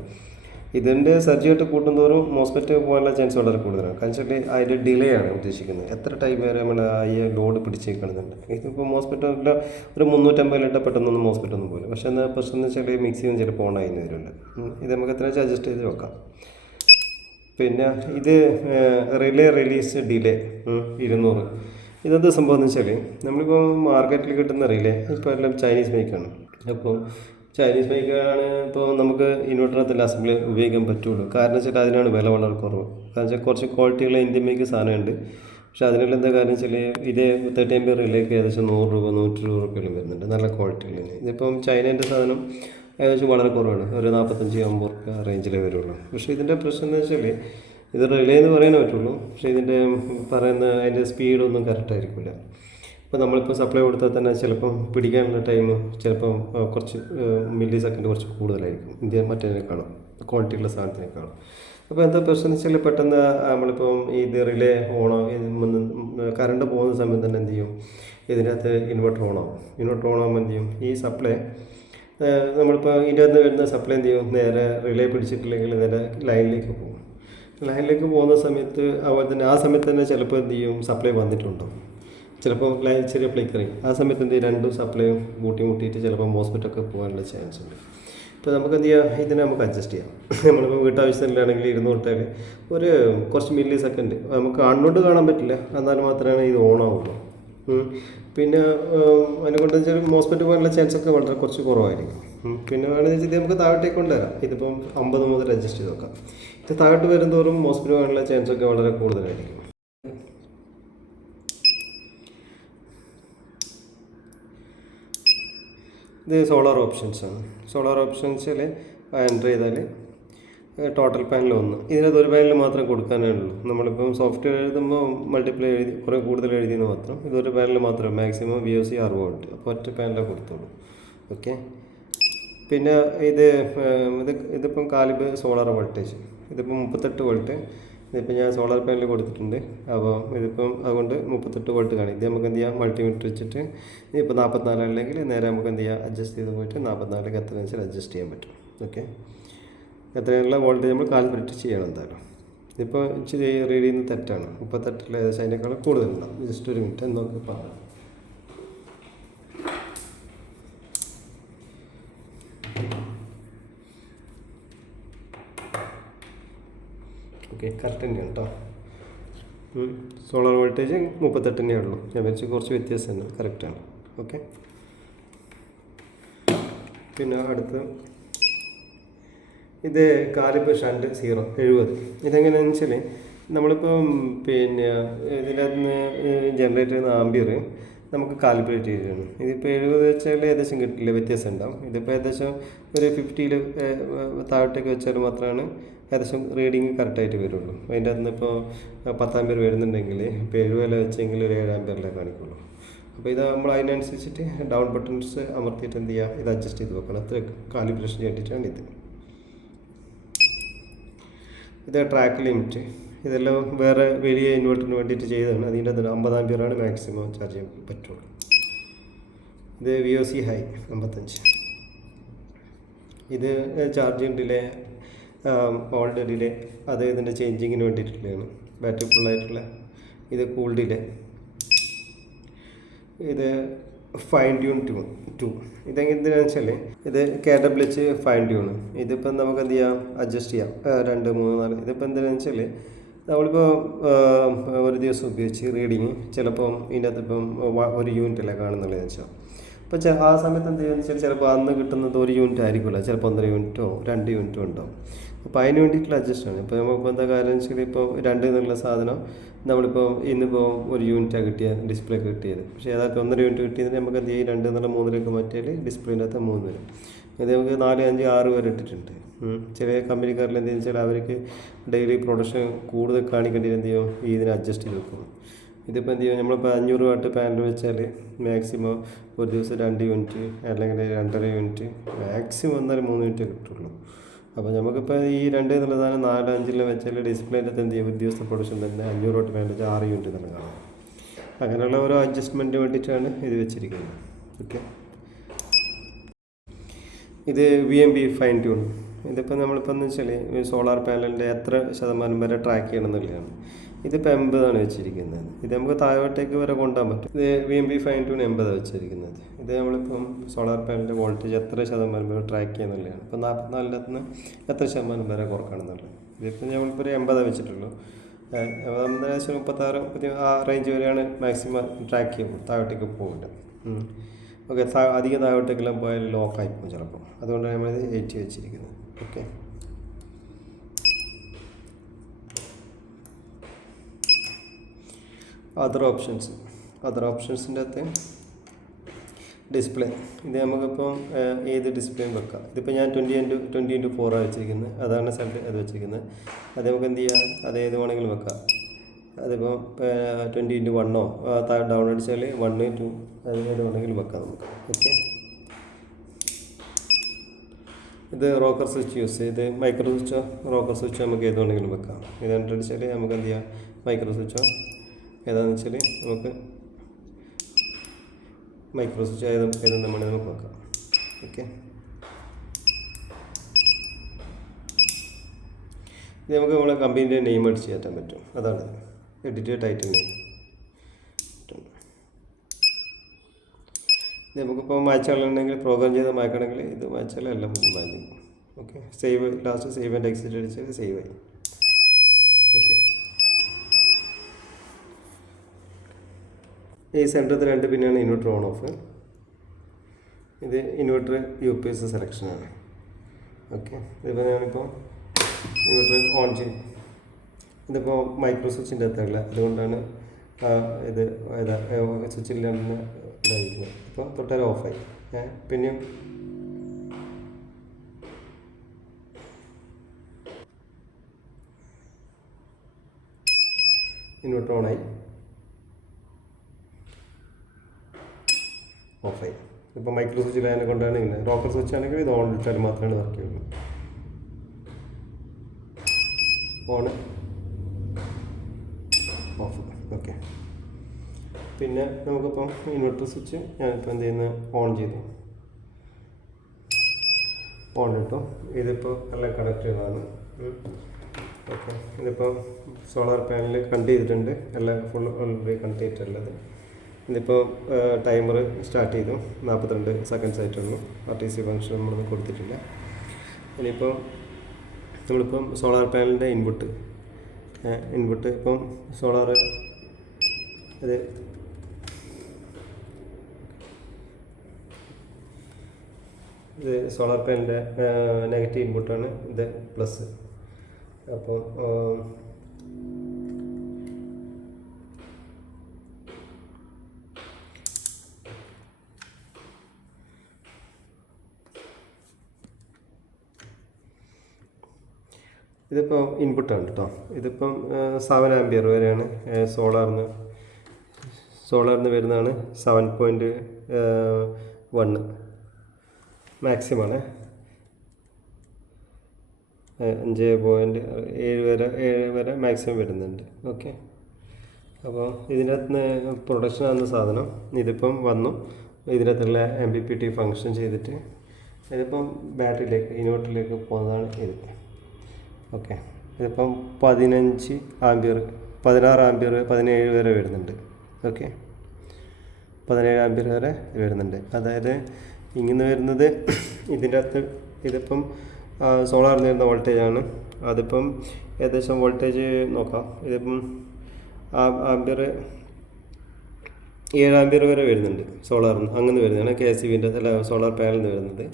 ഇതിൻ്റെ സർജറി കൂട്ടുന്തോറും മോസ്പെറ്റ് പോകാനുള്ള ചാൻസ് വളരെ കൂടുതലാണ്. കാരണം വെച്ചാൽ അതിൻ്റെ ഡിലേ ആണ് ഉദ്ദേശിക്കുന്നത്. എത്ര ടൈം വരെ നമ്മൾ ഈ ലോഡ് പിടിച്ചേക്കണമെന്നുണ്ട്. ഇതിപ്പോൾ മോസ്പെറ്റിൽ ഒരു 350 ലിറ്റർ പെട്ടെന്നൊന്നും മോസ്പെറ്റൊന്നും പോലും. പക്ഷേ എന്നാൽ പ്രശ്നം എന്ന് വെച്ചാൽ മിക്സിയൊന്നും ചിലപ്പോൾ ഓൺ ആയിരുന്നു വരില്ല. ഇത് നമുക്ക് എത്ര വെച്ചാൽ അഡ്ജസ്റ്റ് ചെയ്ത് വെക്കാം. പിന്നെ ഇത് റിലേ റിലീസ് ഡിലേ 200. ഇതെന്താ സംഭവം എന്ന് വെച്ചാൽ നമ്മളിപ്പോൾ മാർക്കറ്റിൽ കിട്ടുന്ന റിലേ ഇപ്പോൾ എല്ലാം ചൈനീസ് മേക്കാണ്. അപ്പോൾ ചൈനീസ് ബൈക്കാണ് ഇപ്പോൾ നമുക്ക് ഇൻവെർട്ടറിനകത്തുള്ള അസംബ്ലി ഉപയോഗിക്കാൻ പറ്റുള്ളൂ. കാരണം വെച്ചാൽ അതിനാണ് വില വളരെ കുറവ്. കാരണം വെച്ചാൽ കുറച്ച് ക്വാളിറ്റിയുള്ള ഇന്ത്യൻ മേക്ക് സാധനമുണ്ട്. പക്ഷേ അതിനുള്ള എന്താ കാരണം വെച്ചാൽ ഇതേ 30 MB റിലേക്ക് ഏകദേശം 100 രൂപ 120 രൂപയെല്ലാം വരുന്നുണ്ട് നല്ല ക്വാളിറ്റിയിൽ. ഇതിപ്പം ചൈനേൻ്റെ സാധനം ഏകദേശം വളരെ കുറവാണ്. ഒരു 45-50 രൂപ റേഞ്ചിലേ വരുള്ളൂ. പക്ഷേ ഇതിൻ്റെ പ്രശ്നം എന്ന് വെച്ചാൽ ഇത് റിലേ എന്ന് പറയാനേ പറ്റുള്ളൂ. പക്ഷേ ഇതിൻ്റെ അതിൻ്റെ സ്പീഡൊന്നും കറക്റ്റായിരിക്കില്ല. ഇപ്പോൾ നമ്മളിപ്പോൾ സപ്ലൈ കൊടുത്താൽ തന്നെ ചിലപ്പം പിടിക്കാനുള്ള ടൈം ചിലപ്പം കുറച്ച് മില്ലി സെക്കൻഡ് കുറച്ച് കൂടുതലായിരിക്കും ഇന്ത്യ മറ്റേതിനേക്കാളും ക്വാളിറ്റിയുള്ള സാധനത്തിനേക്കാളും. അപ്പോൾ എന്താ പ്രശ്നം എന്ന് വെച്ചാൽ പെട്ടെന്ന് നമ്മളിപ്പം ഇത് റിലേ ഓണോ കറണ്ട് പോകുന്ന സമയം തന്നെ എന്ത് ചെയ്യും, ഇതിനകത്ത് ഇൻവെർട്ടർ ഓണാവും. ഇൻവെർട്ടർ ഓണാകുമ്പോൾ എന്ത് ചെയ്യും, ഈ സപ്ലൈ നമ്മളിപ്പോൾ ഇതിൻ്റെ അകത്ത് വരുന്ന സപ്ലൈ എന്ത് ചെയ്യും, നേരെ റിലേ പിടിച്ചിട്ടില്ലെങ്കിൽ നേരെ ലൈനിലേക്ക് പോകും. ലൈനിലേക്ക് പോകുന്ന സമയത്ത് അതുപോലെ തന്നെ ആ സമയത്ത് തന്നെ ചിലപ്പോൾ എന്ത് ചെയ്യും, സപ്ലൈ വന്നിട്ടുണ്ടോ, ചിലപ്പോൾ ലൈൻ ചെറിയ ഫ്ലിക്കറിങ് ആ സമയത്ത് എന്ത് ചെയ്യും, രണ്ടും സപ്ലൈയും മുട്ടിയിട്ട് ചിലപ്പോൾ മോസ്പെറ്റൊക്കെ പോകാനുള്ള ചാൻസ് ഉണ്ട്. ഇപ്പോൾ നമുക്ക് എന്ത് ചെയ്യാം, ഇതിനെ നമുക്ക് അഡ്ജസ്റ്റ് ചെയ്യാം. നമ്മളിപ്പോൾ വീട്ടാവശ്യത്തിലാണെങ്കിൽ 200 ഇട്ടാൽ ഒരു കുറച്ച് മില്ലി സെക്കൻഡ് നമുക്ക് കണ്ണുകൊണ്ട് കാണാൻ പറ്റില്ല, എന്നാൽ മാത്രമേ ഇത് ഓണാവുള്ളൂ. പിന്നെ അതിനെ കൊണ്ട് വെച്ചാൽ മോസ്പെറ്റ് പോകാനുള്ള ചാൻസൊക്കെ വളരെ കുറച്ച് കുറവായിരിക്കും. പിന്നെ വേണമെന്ന് വെച്ചാൽ ഇത് നമുക്ക് താഴോട്ടേക്ക് കൊണ്ടുവരാം. ഇതിപ്പം 50 മുതൽ അഡ്ജസ്റ്റ് ചെയ്ത് നോക്കാം. ഇത് താഴോട്ട് വരുന്തോറും മോസ്പെറ്റ് പോകാനുള്ള ചാൻസൊക്കെ വളരെ കൂടുതലായിരിക്കും. ഇത് സോളാർ ഓപ്ഷൻസാണ്. സോളാർ ഓപ്ഷൻസിൽ എൻ്റർ ചെയ്താൽ ടോട്ടൽ പാനൽ 1. ഇതിനകത്ത് ഒരു പാനൽ മാത്രം കൊടുക്കാനേ ഉള്ളൂ. നമ്മളിപ്പം സോഫ്റ്റ്വെയർ എഴുതുമ്പോൾ മൾട്ടിപ്ലൈ കുറേ കൂടുതൽ എഴുതിയെന്ന് മാത്രം. ഇതൊരു പാനൽ മാത്രം, മാക്സിമം VOC 60 വോൾട്ട്. അപ്പോൾ ഒറ്റ പാനലേ കൊടുത്തോളൂ. ഓക്കെ. പിന്നെ ഇതിപ്പം കാലിബ് സോളാർ വോൾട്ടേജ്. ഇതിപ്പം 38 വോൾട്ട്. ഇതിപ്പോൾ ഞാൻ സോളാർ പാനൽ കൊടുത്തിട്ടുണ്ട്. അപ്പോൾ ഇതിപ്പം അതുകൊണ്ട് 38 വോൾട്ട് കാണും. ഇത് നമുക്ക് എന്ത് ചെയ്യാം, മൾട്ടിമീറ്റർ വെച്ചിട്ട് ഇപ്പോൾ 44 അല്ലെങ്കിൽ നേരെ നമുക്ക് എന്ത് ചെയ്യാം, അഡ്ജസ്റ്റ് ചെയ്ത് പോയിട്ട് 44ലേക്ക് എത്ര വെച്ചാൽ അഡ്ജസ്റ്റ് ചെയ്യാൻ പറ്റും. ഓക്കെ. എത്രയുള്ള വോൾട്ടേജ് നമ്മൾ കാൽക്കുലേറ്റ് ചെയ്യണം എന്തായാലും. ഇതിപ്പോൾ ഇച്ചിരി റീഡ് ചെയ്യുന്നത് തെറ്റാണ്. 38 ഏകദേശം അതിനേക്കാളും കൂടുതലുണ്ടാവും. ജസ്റ്റ് ഒരു മിനിറ്റ് നോക്കി പറയാം. ഓക്കെ, കറക്റ്റ് തന്നെയാണ് കേട്ടോ. സോളാർ വോൾട്ടേജ് 38 തന്നെയേ ഉള്ളൂ. ഞാൻ വെച്ച് കുറച്ച് വ്യത്യാസമുണ്ട്. കറക്റ്റാണ്. ഓക്കെ. പിന്നെ അടുത്ത് ഇത് കാലിബ് ഷണ്ട് 070. ഇതെങ്ങനെയാണെന്ന് വെച്ചാൽ നമ്മളിപ്പം പിന്നെ ഇതിനകത്ത് ജനറേറ്റ് ചെയ്യുന്ന ആംബിയർ നമുക്ക് കാലിബ്രേറ്റ് ചെയ്തതാണ്. ഇതിപ്പോൾ 70 വെച്ചാൽ ഏകദേശം കിട്ടില്ല, വ്യത്യാസം ഉണ്ടാവും. ഇതിപ്പോൾ ഏകദേശം ഒരു 50ൽ താഴോട്ടേക്ക് വെച്ചാൽ മാത്രമാണ് ഏകദേശം റീഡിങ് കറക്റ്റായിട്ട് വരുള്ളൂ. അതിൻ്റെ അകത്ത് ഇപ്പോൾ 10 ആംബിയർ വരുന്നുണ്ടെങ്കിൽ ഇപ്പോൾ 70 വെച്ചെങ്കിൽ ഒരു 7 ആംബിയറിലേ കാണിക്കുള്ളൂ. അപ്പോൾ ഇത് നമ്മൾ അതിനനുസരിച്ചിട്ട് ഡൗൺ ബട്ടൺസ് അമർത്തിയിട്ട് എന്ത് ചെയ്യുക, ഇത് അഡ്ജസ്റ്റ് ചെയ്ത് വെക്കണം. അത്ര കാലിബ്രേഷൻ ചെയ്തിട്ടാണ് ഇത്. ഇത് ട്രാക്ക് ലിമിറ്റ്, ഇതെല്ലാം വേറെ വലിയ ഇൻവെർട്ടറിന് വേണ്ടിയിട്ട് ചെയ്തതാണ്. അതിൻ്റെ അത് 50 ആംബിയറാണ് മാക്സിമം ചാർജ് ചെയ്യാൻ പറ്റുള്ളൂ. ഇത് VOC ഹൈ 55. ഇത് ചാർജിങ് ഡിലേ, ഓൾഡ് ഡിലേ, അത് ഇതിൻ്റെ ചേഞ്ചിങ്ങിന് വേണ്ടിയിട്ടുള്ളതാണ്. ബാറ്ററി ഫുള്ളായിട്ടുള്ള. ഇത് കൂൾ ഡിലേ. ഇത് ഫൈൻ ട്യൂൺ 2. ഇതെങ്ങനെയാണെന്ന് വെച്ചാൽ ഇത് KWH ഫൈൻ ട്യൂണ്. ഇതിപ്പം നമുക്ക് എന്ത് ചെയ്യാം, അഡ്ജസ്റ്റ് ചെയ്യാം. 2, 3, 4. ഇതിപ്പോൾ എന്താണെന്ന് വെച്ചാൽ നമ്മളിപ്പോൾ ഒരു ദിവസം ഉപയോഗിച്ച് റീഡിങ് ചിലപ്പം ഇതിൻ്റെ അകത്ത് ഇപ്പം 1 യൂണിറ്റല്ലേ കാണുന്നുള്ളതെന്ന് വെച്ചാൽ, അപ്പോൾ ആ സമയത്ത് എന്ത് ചെയ്യുമെന്ന് വെച്ചാൽ ചിലപ്പോൾ അന്ന് കിട്ടുന്നത് 1 യൂണിറ്റ് ആയിരിക്കില്ല, ചിലപ്പോൾ 1.5 യൂണിറ്റോ 2 യൂണിറ്റോ ഉണ്ടാവും. അപ്പോൾ അതിന് വേണ്ടിയിട്ടുള്ള അഡ്ജസ്റ്റാണ്. ഇപ്പോൾ നമുക്കിപ്പോൾ എന്താ കാര്യം വെച്ചാൽ ഇപ്പോൾ 2 എന്നുള്ള സാധനം നമ്മളിപ്പോൾ ഇന്നിപ്പോൾ 1 യൂണിറ്റാണ് കിട്ടിയ ഡിസ്പ്ലേ കിട്ടിയത്. പക്ഷേ യഥാർത്ഥം 1.5 യൂണിറ്റ് കിട്ടിയത് നമുക്ക് എന്ത് ചെയ്യും, 2 എന്നുള്ള 3ലേക്ക് മാറ്റിയാൽ ഡിസ്പ്ലേൻ്റെ അകത്ത് 3 വരും. ഇത് നമുക്ക് 4, 5, 6 വരെ ഇട്ടിട്ടുണ്ട്. ചില കമ്പനിക്കാരിൽ എന്തെന്ന് വെച്ചാൽ അവർക്ക് ഡെയിലി പ്രൊഡക്ഷൻ കൂടുതൽ കാണിക്കേണ്ടി എന്ത് ചെയ്യും, ഇതിനെ അഡ്ജസ്റ്റ് ചെയ്ത് വെക്കും. ഇതിപ്പോൾ എന്ത് ചെയ്യും, നമ്മളിപ്പോൾ 500 വാട്ട് പാനൽ വെച്ചാൽ മാക്സിമം ഒരു ദിവസം 2 യൂണിറ്റ് അല്ലെങ്കിൽ 2.5 യൂണിറ്റ്, മാക്സിമം വന്നാൽ 3 യൂണിറ്റ് കിട്ടുള്ളൂ. അപ്പോൾ നമുക്കിപ്പോൾ ഈ 2 എന്നുള്ളതാണ് 4, 5 വെച്ചാൽ ഡിസ്പ്ലേൻ്റെ എന്ത് ചെയ്യും, ഒരു ദിവസത്തെ പ്രൊഡക്ഷൻ തന്നെ 500 വാട്ട് പാനൽ വെച്ചാൽ 6 യൂണിറ്റ് തന്നെ കാണാം. അങ്ങനെയുള്ള ഓരോ അഡ്ജസ്റ്റ്മെൻറ്റ് വേണ്ടിയിട്ടാണ് ഇത് വെച്ചിരിക്കുന്നത്. ഓക്കെ, ഇത് VMB ഫൈൻ ട്യൂൺ. ഇതിപ്പോൾ നമ്മളിപ്പോൾ എന്ന് വെച്ചാൽ സോളാർ പാനലിൻ്റെ എത്ര ശതമാനം വരെ ട്രാക്ക് ചെയ്യണം എന്നുള്ളതാണ്. ഇതിപ്പോൾ 80 വെച്ചിരിക്കുന്നത്. ഇത് നമുക്ക് താഴോട്ടേക്ക് വരെ കൊണ്ടുപോകാൻ പറ്റും. ഇത് VMB ഫൈൻ ട്യൂൺ 80 വെച്ചിരിക്കുന്നത്. ഇത് നമ്മളിപ്പം സോളാർ പാനലിൻ്റെ വോൾട്ടേജ് എത്ര ശതമാനം വരെ ട്രാക്ക് ചെയ്യുന്നുള്ളതാണ്. ഇപ്പോൾ 44 നിന്ന് എത്ര ശതമാനം വരെ കുറക്കണം എന്നുള്ളത്. ഇതിപ്പോൾ നമ്മളിപ്പോൾ ഒരു 80 വെച്ചിട്ടുള്ളൂ. ഏകദേശം 36 ആ റേഞ്ച് വരെയാണ് മാക്സിമം ട്രാക്ക് ചെയ്യുമ്പോൾ താഴോട്ടേക്ക് പോകുന്നത്. ഓക്കെ, അധികം താഴോട്ടേക്കെല്ലാം പോയാൽ ലോക്കായി പോകും ചിലപ്പോൾ. അതുകൊണ്ടാണ് നമ്മളിത് 80 വെച്ചിരിക്കുന്നത്. ഓക്കെ, അതർ ഓപ്ഷൻസിൻ്റെ അകത്ത് ഡിസ്പ്ലേ. ഇത് നമുക്കിപ്പം ഏത് ഡിസ്പ്ലേയും വെക്കാം. ഇതിപ്പോൾ ഞാൻ 20x4 വെച്ചിരിക്കുന്നത്. അതാണ് സെൻറ്റർ അത് വെച്ചിരിക്കുന്നത്. അത് നമുക്ക് എന്ത് ചെയ്യാം, അത് ഏത് വേണമെങ്കിലും വെക്കാം. അതിപ്പോൾ 20x1 ഡൗൺ അടിച്ചാൽ 1, 2 അത് ഏത് വേണമെങ്കിലും വെക്കാം നമുക്ക്. ഓക്കെ, ഇത് റോക്കർ സ്വിച്ച് യൂസ് ചെയ്ത് മൈക്രോ സ്വിച്ചോ റോക്കർ സ്വിച്ചോ നമുക്ക് ഏത് വേണമെങ്കിലും വെക്കാം. ഇത് അടിച്ചാൽ നമുക്ക് എന്ത് ചെയ്യാം, മൈക്രോ സ്വിച്ചോ ഏതാണെന്ന് വെച്ചാൽ നമുക്ക് മൈക്രോ സ്വിച്ച് ഏതും നമ്മൾ നമുക്ക് വെക്കാം. ഓക്കെ, ഇത് നമുക്ക് നമ്മളെ കമ്പനീൻ്റെ നെയിം അടിച്ച് കയറ്റാൻ പറ്റും. അതാണ് എഡിറ്റ് ടൈറ്റിൽ നെയിം. ഇത് നമുക്കിപ്പോൾ മാച്ചാളുണ്ടെങ്കിൽ പ്രോഗ്രാം ചെയ്ത് മായ്ക്കണമെങ്കിൽ ഇത് മാച്ചാൽ എല്ലാം മാഞ്ഞു. Okay, save last save and exit അടിച്ചാൽ സേവ് ആയി. ഓക്കെ, ഈ സെൻറ്ററിൽ 2 പിന്നാണ് ഇൻവെർട്ടർ ഓൺ ഓഫ്. ഇത് ഇൻവെർട്ടർ UPS സെലക്ഷനാണ്. ഓക്കെ, ഇതിപ്പോൾ ഞാനിപ്പോൾ ഇൻവെർട്ടർ ഓൺ ചെയ്യും. ഇതിപ്പോൾ മൈക്രോ സ്വിച്ചിൻ്റെ അകത്തുള്ള, അതുകൊണ്ടാണ് ഇത് സ്വിച്ചിലാണ് ഇതായിരിക്കുന്നത്. ഇപ്പോൾ തൊട്ടാൽ ഓഫായി. പിന്നെയും ഇൻവെർട്ടർ ഓണായി, ഓഫായി. ഇപ്പോൾ മൈക്രോ സ്വിച്ചിലായതിനെ കൊണ്ടാണ് ഇങ്ങനെ. റോക്കർ സ്വിച്ച് ആണെങ്കിൽ ഇത് ഓൺ ഇട്ടാൽ മാത്രമേ വർക്ക് ചെയ്യുള്ളൂ. On, of. ഓക്കെ, പിന്നെ നമുക്കിപ്പം ഇൻവെർട്ടർ സ്വിച്ച് ഞാനിപ്പോൾ എന്ത് ചെയ്യുന്നത്, ഓൺ ചെയ്തു, ഓൺ ഇട്ടു. ഇതിപ്പോൾ എല്ലാം കണക്ട് ചെയ്തതാണ്. ഓക്കെ, ഇതിപ്പോൾ സോളാർ പാനൽ കണക്ട് ചെയ്തിട്ടുണ്ട്. എല്ലാം ഫുൾ ഓൾറെഡി കണക്ട് ചെയ്തിട്ടുള്ളത്. ഇതിപ്പോൾ ടൈമർ സ്റ്റാർട്ട് ചെയ്തു. 42 സെക്കൻഡ്സ് ആയിട്ടുള്ളൂ. RTC ഫംഗ്ഷൻ നമ്മളൊന്നും കൊടുത്തിട്ടില്ല. ഇനിയിപ്പോൾ നമ്മളിപ്പം സോളാർ പാനലിൻ്റെ ഇൻപുട്ട് ഇപ്പം സോളാർ അത് ഇത് സോളാർ പാനലിൻ്റെ നെഗറ്റീവ് ഇൻപുട്ടാണ്. ഇത് പ്ലസ്. അപ്പം ഇതിപ്പോൾ ഇൻപുട്ടാണ് കേട്ടോ. ഇതിപ്പം 7 ആംപിയർ വരെയാണ് സോളാറിന് വരുന്നതാണ്. 7.1 മാക്സിമാണ്. 5.7 വരെ മാക്സിമം വരുന്നുണ്ട്. ഓക്കെ, അപ്പോൾ ഇതിനകത്ത് പ്രൊഡക്ഷൻ ആകുന്ന സാധനം ഇതിപ്പം വന്നു. ഇതിനകത്തുള്ള MPPT ഫങ്ഷൻ ചെയ്തിട്ട് ഇതിപ്പം ബാറ്ററിയിലേക്ക് ഇൻവെർട്ടറിലേക്ക് പോകുന്നതാണ് ഇത്. ഓക്കെ, ഇതിപ്പം 15 ആംപിയർ 16 ആംപിയർ 17 വരെ വരുന്നുണ്ട്. ഓക്കെ, 17 ആംപിയർ വരെ വരുന്നുണ്ട്. അതായത് ഇങ്ങനെ വരുന്നത് ഇതിൻ്റെ അകത്ത് ഇതിപ്പം സോളാറിൽ വരുന്ന വോൾട്ടേജാണ്. അതിപ്പം ഏകദേശം വോൾട്ടേജ് നോക്കാം. ഇതിപ്പം ആംപിയർ 7 ആംപിയർ വരെ വരുന്നുണ്ട് സോളാറിന്. അങ്ങനെ വരുന്നതാണ് KCBൻ്റെ അല്ല സോളാർ പാനലിൽ നിന്ന് വരുന്നത്.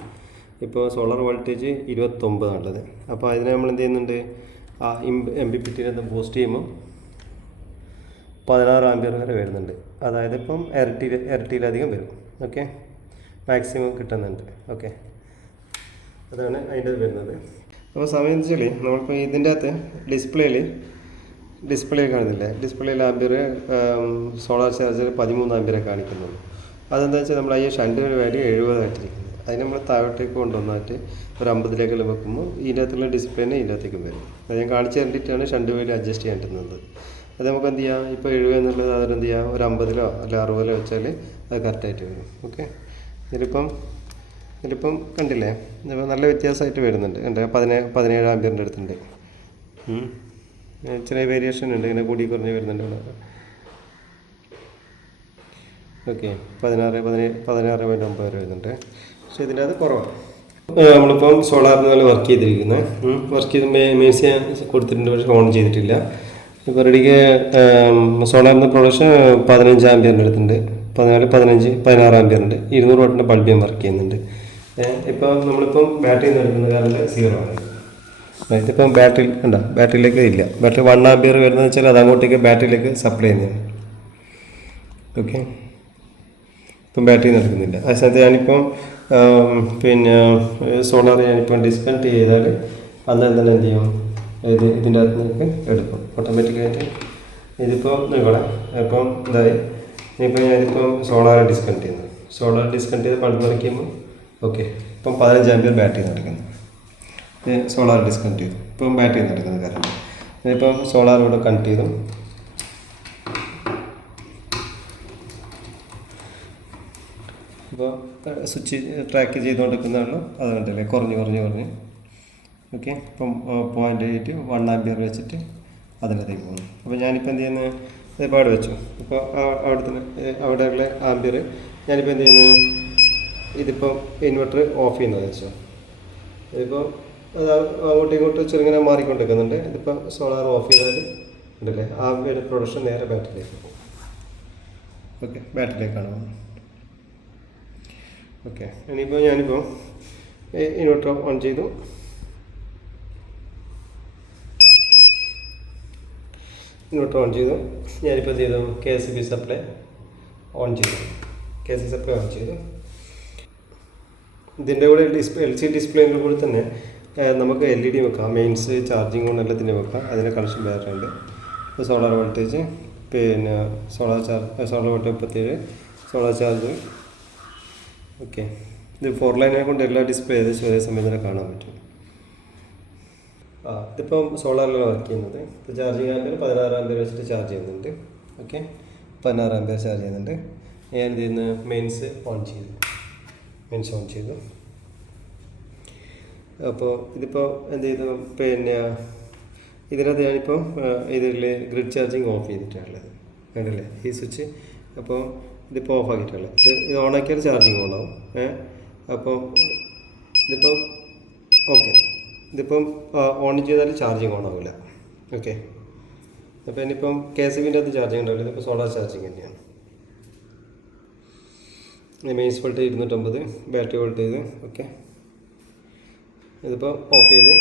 ഇപ്പോൾ സോളാർ വോൾട്ടേജ് 29 ഉള്ളത്. അപ്പോൾ അതിനെ നമ്മൾ എന്ത് ചെയ്യുന്നുണ്ട്, ആ MPPT ബൂസ്റ്റ് ചെയ്യുമ്പോൾ 16 ആംപിയർ വരെ വരുന്നുണ്ട്. അതായത് ഇപ്പം ഇരട്ടിയിലധികം വരും. ഓക്കെ, മാക്സിമം കിട്ടുന്നുണ്ട്. ഓക്കെ, അതാണ് അതിൻ്റെ വരുന്നത്. അപ്പോൾ സമയം വെച്ചാൽ നമ്മളിപ്പോൾ ഇതിൻ്റെ അകത്ത് ഡിസ്പ്ലേയിൽ ഡിസ്പ്ലേ കാണുന്നില്ലേ, ഡിസ്പ്ലേയിൽ ആംബിയർ സോളാർ ചാർജർ 13 ആംബിയറെ കാണിക്കുന്നുള്ളൂ. അതെന്താ വെച്ചാൽ നമ്മൾ ഈ ഷണ്ടിൻ്റെ വാല്യൂ 70 ആയിട്ടിരിക്കുന്നത്. അതിന് നമ്മൾ താഴോട്ടേക്ക് കൊണ്ടുവന്നിട്ട് ഒരു 50 വെക്കുമ്പോൾ ഇതിൻ്റെ അകത്തുള്ള ഡിസ്പ്ലേനെ ഇതിൻ്റെ അകത്തേക്കും വരും. അത് ഞാൻ കാണിച്ചു തരേണ്ടിയിട്ടാണ് ഷണ്ട് വാല്യൂ അഡ്ജസ്റ്റ് ചെയ്യാൻ പറ്റുന്നത്. അത് നമുക്ക് എന്ത് ചെയ്യാം, ഇപ്പോൾ 70 എന്നുള്ളത് അതിനെന്ത് ചെയ്യാം, ഒരു 50 അല്ല 60 വെച്ചാൽ അത് കറക്റ്റായിട്ട് വരും. ഓക്കെ, ഇതിലിപ്പം കണ്ടില്ലേ, ഇതിപ്പോൾ നല്ല വ്യത്യാസമായിട്ട് വരുന്നുണ്ട്. എൻ്റെ 17 ആംബിയറിൻ്റെ അടുത്തുണ്ട്. ചെറിയ വേരിയേഷൻ ഉണ്ട്, ഇങ്ങനെ കൂടി കുറഞ്ഞ് വരുന്നുണ്ട് ഇവിടെ. ഓക്കെ, 16.9 വരെ വരുന്നുണ്ട്. പക്ഷേ ഇതിൻ്റെ അത് കുറവാണ്. നമ്മളിപ്പം സോളാറിനാണ് വർക്ക് ചെയ്തിരിക്കുന്നത്. വർക്ക് ചെയ്ത് മേസി കൊടുത്തിട്ടുണ്ട്, പക്ഷേ ഓൺ ചെയ്തിട്ടില്ല. ഇപ്പോൾ റെഡിക്ക് സോളാറിൻ്റെ പ്രൊഡക്ഷൻ 15 ആംബിയറിൻ്റെ അടുത്തുണ്ട്, 16 ആംബിയറുണ്ട്. 200 വാട്ടിൻ്റെ ബൾബ് ഞാൻ വർക്ക് ചെയ്യുന്നുണ്ട്. ഇപ്പം നമ്മളിപ്പം ബാറ്ററിയിൽ നിന്ന് എടുക്കുന്ന കറണ്ട് 0 ആണ്. ഇതിപ്പം ബാറ്ററി ഉണ്ടോ, ബാറ്ററിയിലേക്ക് ഇല്ല. ബാറ്ററി 1 ആംബിയർ വരുന്നതെന്ന് വെച്ചാൽ അത് അങ്ങോട്ടേക്ക് ബാറ്ററിയിലേക്ക് സപ്ലൈ ചെയ്യുന്നതാണ്. ഓക്കെ, ഇപ്പം ബാറ്ററി നടക്കുന്നില്ല. ആ സമയത്ത് ഞാനിപ്പം പിന്നെ സോളാർ ഞാനിപ്പം ഡിസ്കണക്ട് ചെയ്താൽ അന്നേരം തന്നെ എന്ത് ചെയ്യും, ഇതിൻ്റെ അകത്ത് നിങ്ങൾക്ക് എടുക്കും ഓട്ടോമാറ്റിക്കായിട്ട്. ഇതിപ്പോൾ നിങ്ങളെ ഇപ്പം ഇതായി. ഇനിയിപ്പോൾ ഞാനിപ്പം സോളാർ ഡിസ്കണക്ട് ചെയ്യുന്നത്, സോളാർ ഡിസ്കണക്ട് ചെയ്ത് ബൾബ് വരയ്ക്കുമ്പോൾ ഓക്കെ, ഇപ്പം 15 ആംബിയർ ബാറ്ററി നടക്കുന്നു. സോളാർ ഡിസ്കണക്ട് ചെയ്തു, ഇപ്പം ബാറ്ററി നടക്കുന്ന കാരണം. ഇതിപ്പം സോളാർ ഇവിടെ കണക്ട് ചെയ്തു. ഇപ്പോൾ സ്വിച്ച് ട്രാക്ക് ചെയ്തുകൊണ്ടിരിക്കുന്നതാണല്ലോ, അത് കണ്ടില്ലേ, കുറഞ്ഞ്. ഓക്കെ, ഇപ്പം 0.8 1 ആംബിയർ വെച്ചിട്ട് അതിനകത്തേക്ക് പോകുന്നു. അപ്പോൾ ഞാനിപ്പോൾ എന്ത് ചെയ്യുന്നത്, ഇതിപ്പോൾ അവിടെ വെച്ചു. ഇപ്പോൾ അവിടെയുള്ള ആംബിയർ ഞാനിപ്പോൾ എന്ത് ചെയ്യുന്നു, ഇതിപ്പോൾ ഇൻവെർട്ടർ ഓഫ് ചെയ്യുന്നത് വെച്ചോ. ഇതിപ്പോൾ അത് അങ്ങോട്ടും ഇങ്ങോട്ടും ചെറുങ്ങനെ മാറിക്കൊണ്ടിരിക്കുന്നുണ്ട്. ഇതിപ്പോൾ സോളാർ ഓഫ് ചെയ്താൽ ഉണ്ടല്ലേ, ആംബിയർ പ്രൊഡക്ഷൻ നേരെ ബാറ്ററിയിലേക്ക് പോകും. ഓക്കെ, ബാറ്ററിയിലേക്കാണ് പോകുന്നത്. ഓക്കെ, ഇനിയിപ്പോൾ ഞാനിപ്പോൾ ഇൻവെർട്ടർ ഓൺ ചെയ്തു. ഞാനിപ്പോൾ എന്ത് ചെയ്തു, KCB സപ്ലൈ ഓൺ ചെയ്തു. ഇതിൻ്റെ കൂടെ LCD ഡിസ്പ്ലേൻ്റെ കൂടെ തന്നെ നമുക്ക് LED വെക്കാം, മെയിൻസ് ചാർജിങ് കൊണ്ട് എല്ലാത്തിനും വെക്കാം. അതിന് കണക്ഷൻ വേറെ ഉണ്ട്. ഇപ്പോൾ സോളാർ വോൾട്ടേജ്, പിന്നെ solar voltage 37, solar charge. Okay, ഇത് 4 ലൈനെ കൊണ്ട് എല്ലാ ഡിസ്പ്ലേ ഏകദേശം ഒരേ സമയം തന്നെ കാണാൻ പറ്റും. ഇതിപ്പം സോളാറിലാണ് വർക്ക് ചെയ്യുന്നത്. ഇപ്പോൾ ചാർജിങ് ആംബിയർ 16 ആംബിയർ വെച്ചിട്ട് ചാർജ് ചെയ്യുന്നുണ്ട്. ഓക്കെ, 16 ആംബിയർ ചാർജ് ചെയ്യുന്നുണ്ട്. ഞാൻ എന്ത് ചെയ്യുന്നു, മെയിൻസ് ഓൺ ചെയ്തു. അപ്പോൾ ഇതിപ്പോൾ എന്ത് ചെയ്തു, പിന്നെ ഇതിനകത്ത് ഞാനിപ്പോൾ ഇതിൽ ഗ്രിഡ് ചാർജിങ് ഓഫ് ചെയ്തിട്ടുള്ളത് കണ്ടില്ലേ, ഈ സ്വിച്ച്. അപ്പോൾ ഇതിപ്പോൾ ഓഫ് ആക്കിയിട്ടുള്ളത്. ഇത് ഓണാക്കിയാൽ ചാർജിങ് ഓണാവും. അപ്പോൾ ഇതിപ്പം ഓക്കെ, ഇതിപ്പം ഓൺ ചെയ്താൽ ചാർജിങ് ഓണാവില്ല. ഓക്കെ, അപ്പോൾ ഇനിയിപ്പം KCBൻ്റെ അകത്ത് ചാർജിങ് ഉണ്ടാവില്ല. ഇതിപ്പോൾ സോളാർ ചാർജിങ് തന്നെയാണ്. Mains voltage 250, battery voltage. Okay, ഇതിപ്പോൾ ഓഫ് ചെയ്ത്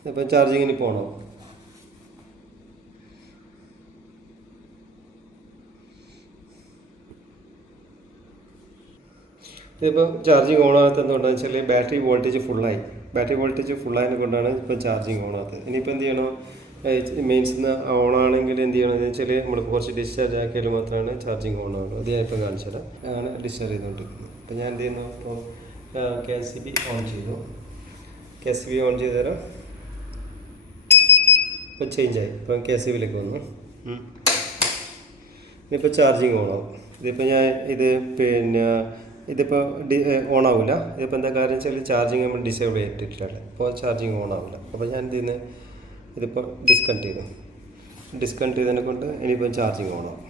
ഇതിപ്പോൾ ചാർജിങ്ങിന് പോകണം. ഇതിപ്പോൾ ചാർജിങ് ഓണാകാത്തത് എന്തുകൊണ്ടാണെന്ന് വെച്ചാൽ ബാറ്ററി വോൾട്ടേജ് ഫുള്ളായതിനെ കൊണ്ടാണ് ഇപ്പോൾ ചാർജിങ് ഓണാകാത്തത്. ഇനിയിപ്പോൾ എന്ത് ചെയ്യണം, മെയിൻസിൽ നിന്ന് ഓണാണെങ്കിൽ എന്ത് ചെയ്യണമെന്ന് വെച്ചാൽ നമ്മൾ കുറച്ച് ഡിസ്ചാർജ് ആക്കിയാൽ മാത്രമാണ് ചാർജിങ് ഓണാകുള്ളൂ. അത് ഞാനിപ്പോൾ കാണിച്ചു തരാം. ആണ് ഡിസ്ചാർജ് ചെയ്തുകൊണ്ടിരിക്കുന്നത്. അപ്പോൾ ഞാൻ എന്ത് ചെയ്യുന്നു, ഇപ്പോൾ KCB ഓൺ ചെയ്തു തരാം. ഇപ്പോൾ ചേഞ്ചായി, ഇപ്പം KCBയിലേക്ക് വന്നു. ഇനിയിപ്പോൾ ചാർജിങ് ഓണാവും. ഇതിപ്പോൾ ഞാൻ പിന്നെ ഇതിപ്പോൾ ഓണാവില്ല. ഇതിപ്പോൾ എന്താ കാര്യം വെച്ചാൽ ചാർജിങ് നമ്മൾ ഡിസേബിൾ ചെയ്തിട്ടില്ല. അപ്പോൾ ചാർജിങ് ഓണാവില്ല. അപ്പോൾ ഞാൻ എന്ത് ചെയ്യുന്നത്, ഇതിപ്പോൾ ഡിസ്കണക്ട് ചെയ്തതിനെ കൊണ്ട് ഇനിയിപ്പോൾ ചാർജിങ് ഓണാവും.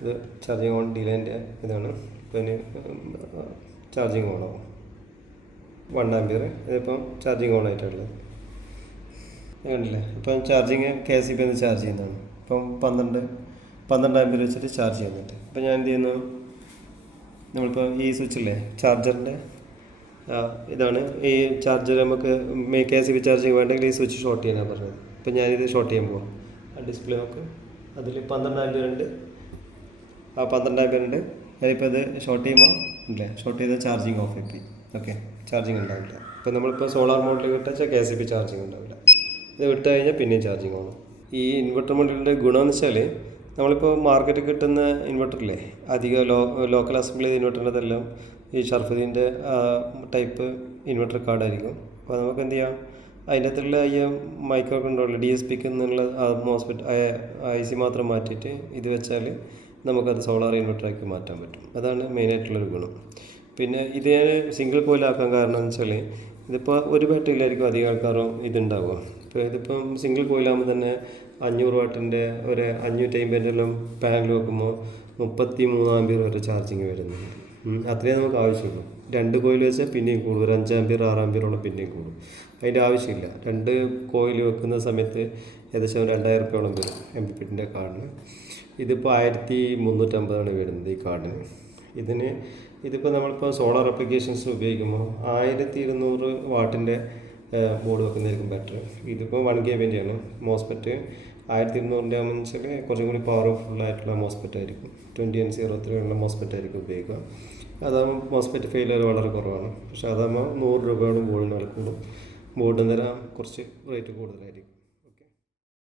ഇത് ചാർജിങ് ഓൺ ഡിലേൻ്റെ ഇതാണ്. പിന്നെ ചാർജിങ് ഓണാവും 1 ആംബിയർ. ഇതിപ്പം ചാർജിങ് ഓൺ ആയിട്ടുള്ളത് കണ്ടില്ലേ. ഇപ്പം ചാർജിങ് KCB എന്ന് ചാർജ് ചെയ്യുന്നതാണ്. ഇപ്പം 12 ആംബിയർ വെച്ചിട്ട് ചാർജ് ചെയ്യുന്നുണ്ട്. അപ്പോൾ ഞാൻ എന്ത് ചെയ്യുന്നു, നമ്മളിപ്പോൾ ഈ സ്വിച്ചില്ലേ ചാർജറിൻ്റെ ഇതാണ്. ഈ ചാർജർ നമുക്ക് KCB ചാർജിങ് വേണ്ടെങ്കിൽ ഈ സ്വിച്ച് ഷോർട്ട് ചെയ്യാനാണ് പറഞ്ഞത്. ഇപ്പോൾ ഞാനിത് ഷോർട്ട് ചെയ്യാൻ പോകാം. ആ ഡിസ്പ്ലേ നോക്ക്, അതിൽ 12 ആംബിയർ ഉണ്ട്. ഞാനിപ്പോൾ ഇത് ഷോർട്ട് ചെയ്താൽ ചാർജിങ് ഓഫ് ആയി. ഓക്കെ, ചാർജിങ് ഉണ്ടാവില്ല. ഇപ്പോൾ നമ്മളിപ്പോൾ സോളാർ മോഡിൽ വിട്ടാൽ KCP ചാർജിങ് ഉണ്ടാവില്ല. ഇത് വിട്ട് കഴിഞ്ഞാൽ പിന്നെയും ചാർജിങ് ആവും. ഈ ഇൻവെർട്ടർ മോഡലിൻ്റെ ഗുണമെന്ന് വെച്ചാൽ നമ്മളിപ്പോൾ മാർക്കറ്റിൽ കിട്ടുന്ന ഇൻവെർട്ടറില്ലേ, അധികം ലോക്കൽ അസംബ്ലി ചെയ്ത ഇൻവെർട്ടറിൻ്റെതെല്ലാം ഈ ഷർഫുദ്ദീൻ്റെ ടൈപ്പ് ഇൻവെർട്ടർ കാർഡായിരിക്കും. അപ്പോൾ നമുക്ക് എന്ത് ചെയ്യാം, അതിൻ്റെ അകത്തുള്ള ഈ മൈക്രോ കൺട്രോളർ DSPക്ക് എന്നുള്ള മോസ്ഫെറ്റ് IC മാത്രം മാറ്റിയിട്ട് ഇത് വെച്ചാൽ നമുക്കത് സോളാർ ഇൻവെർട്ടറാക്കി മാറ്റാൻ പറ്റും. അതാണ് മെയിനായിട്ടുള്ളൊരു ഗുണം. പിന്നെ ഇത് ഞാൻ സിംഗിൾ കോയിലാക്കാൻ കാരണം എന്ന് വെച്ചാൽ ഇതിപ്പോൾ ഒരു ബാറ്ററിയിലായിരിക്കും അധികം ആൾക്കാരും ഇതുണ്ടാവുക. ഇപ്പോൾ ഇതിപ്പം സിംഗിൾ കോയിലാകുമ്പോൾ തന്നെ 500 വാട്ടിൻ്റെ ഒരു 550 എല്ലാം പാനൽ വെക്കുമ്പോൾ 33 ആമ്പിയർ വരെ ചാർജിങ് വരുന്നുണ്ട്. അത്രയേ നമുക്ക് ആവശ്യമുള്ളൂ. 2 കോയിൽ വെച്ചാൽ പിന്നെയും കൂടും, ഒരു 5 ആമ്പിയർ 6 ആമ്പിയറോളം പിന്നെയും കൂടും. അതിൻ്റെ ആവശ്യമില്ല. 2 കോയിൽ വെക്കുന്ന സമയത്ത് ഏകദേശം 2000 റുപ്യോളം വരും MPPTൻ്റെ കാർഡിന്. ഇതിപ്പോൾ 1350 വരുന്നത് ഈ കാർഡിന്. ഇതിപ്പോൾ നമ്മളിപ്പോൾ സോളാർ ആപ്ലിക്കേഷൻസിന് ഉപയോഗിക്കുമ്പോൾ 1200 വാട്ടിൻ്റെ ബോർഡ് വെക്കുന്നതായിരിക്കും ബെറ്റർ. ഇതിപ്പോൾ 1 kVൻ്റെയാണ് മോസ്ഫെറ്റ്. 1200 ആകുമ്പോൾ വെച്ചാൽ കുറച്ചും കൂടി പവർഫുള്ളായിട്ടുള്ള മോസ്ഫെറ്റ് ആയിരിക്കും. 20N03 ഉള്ള മോസ്ഫെറ്റ് ആയിരിക്കും ഉപയോഗിക്കുക. അതാകുമ്പോൾ മോസ്ഫെറ്റ് ഫെയിലിയർ വളരെ കുറവാണ്. പക്ഷേ അതാകുമ്പോൾ 100 രൂപയോളം ബോർഡിന് വില കൂടും. ബോർഡിന് തരാൻ കുറച്ച് റേറ്റ് കൂടുതലായിരിക്കും.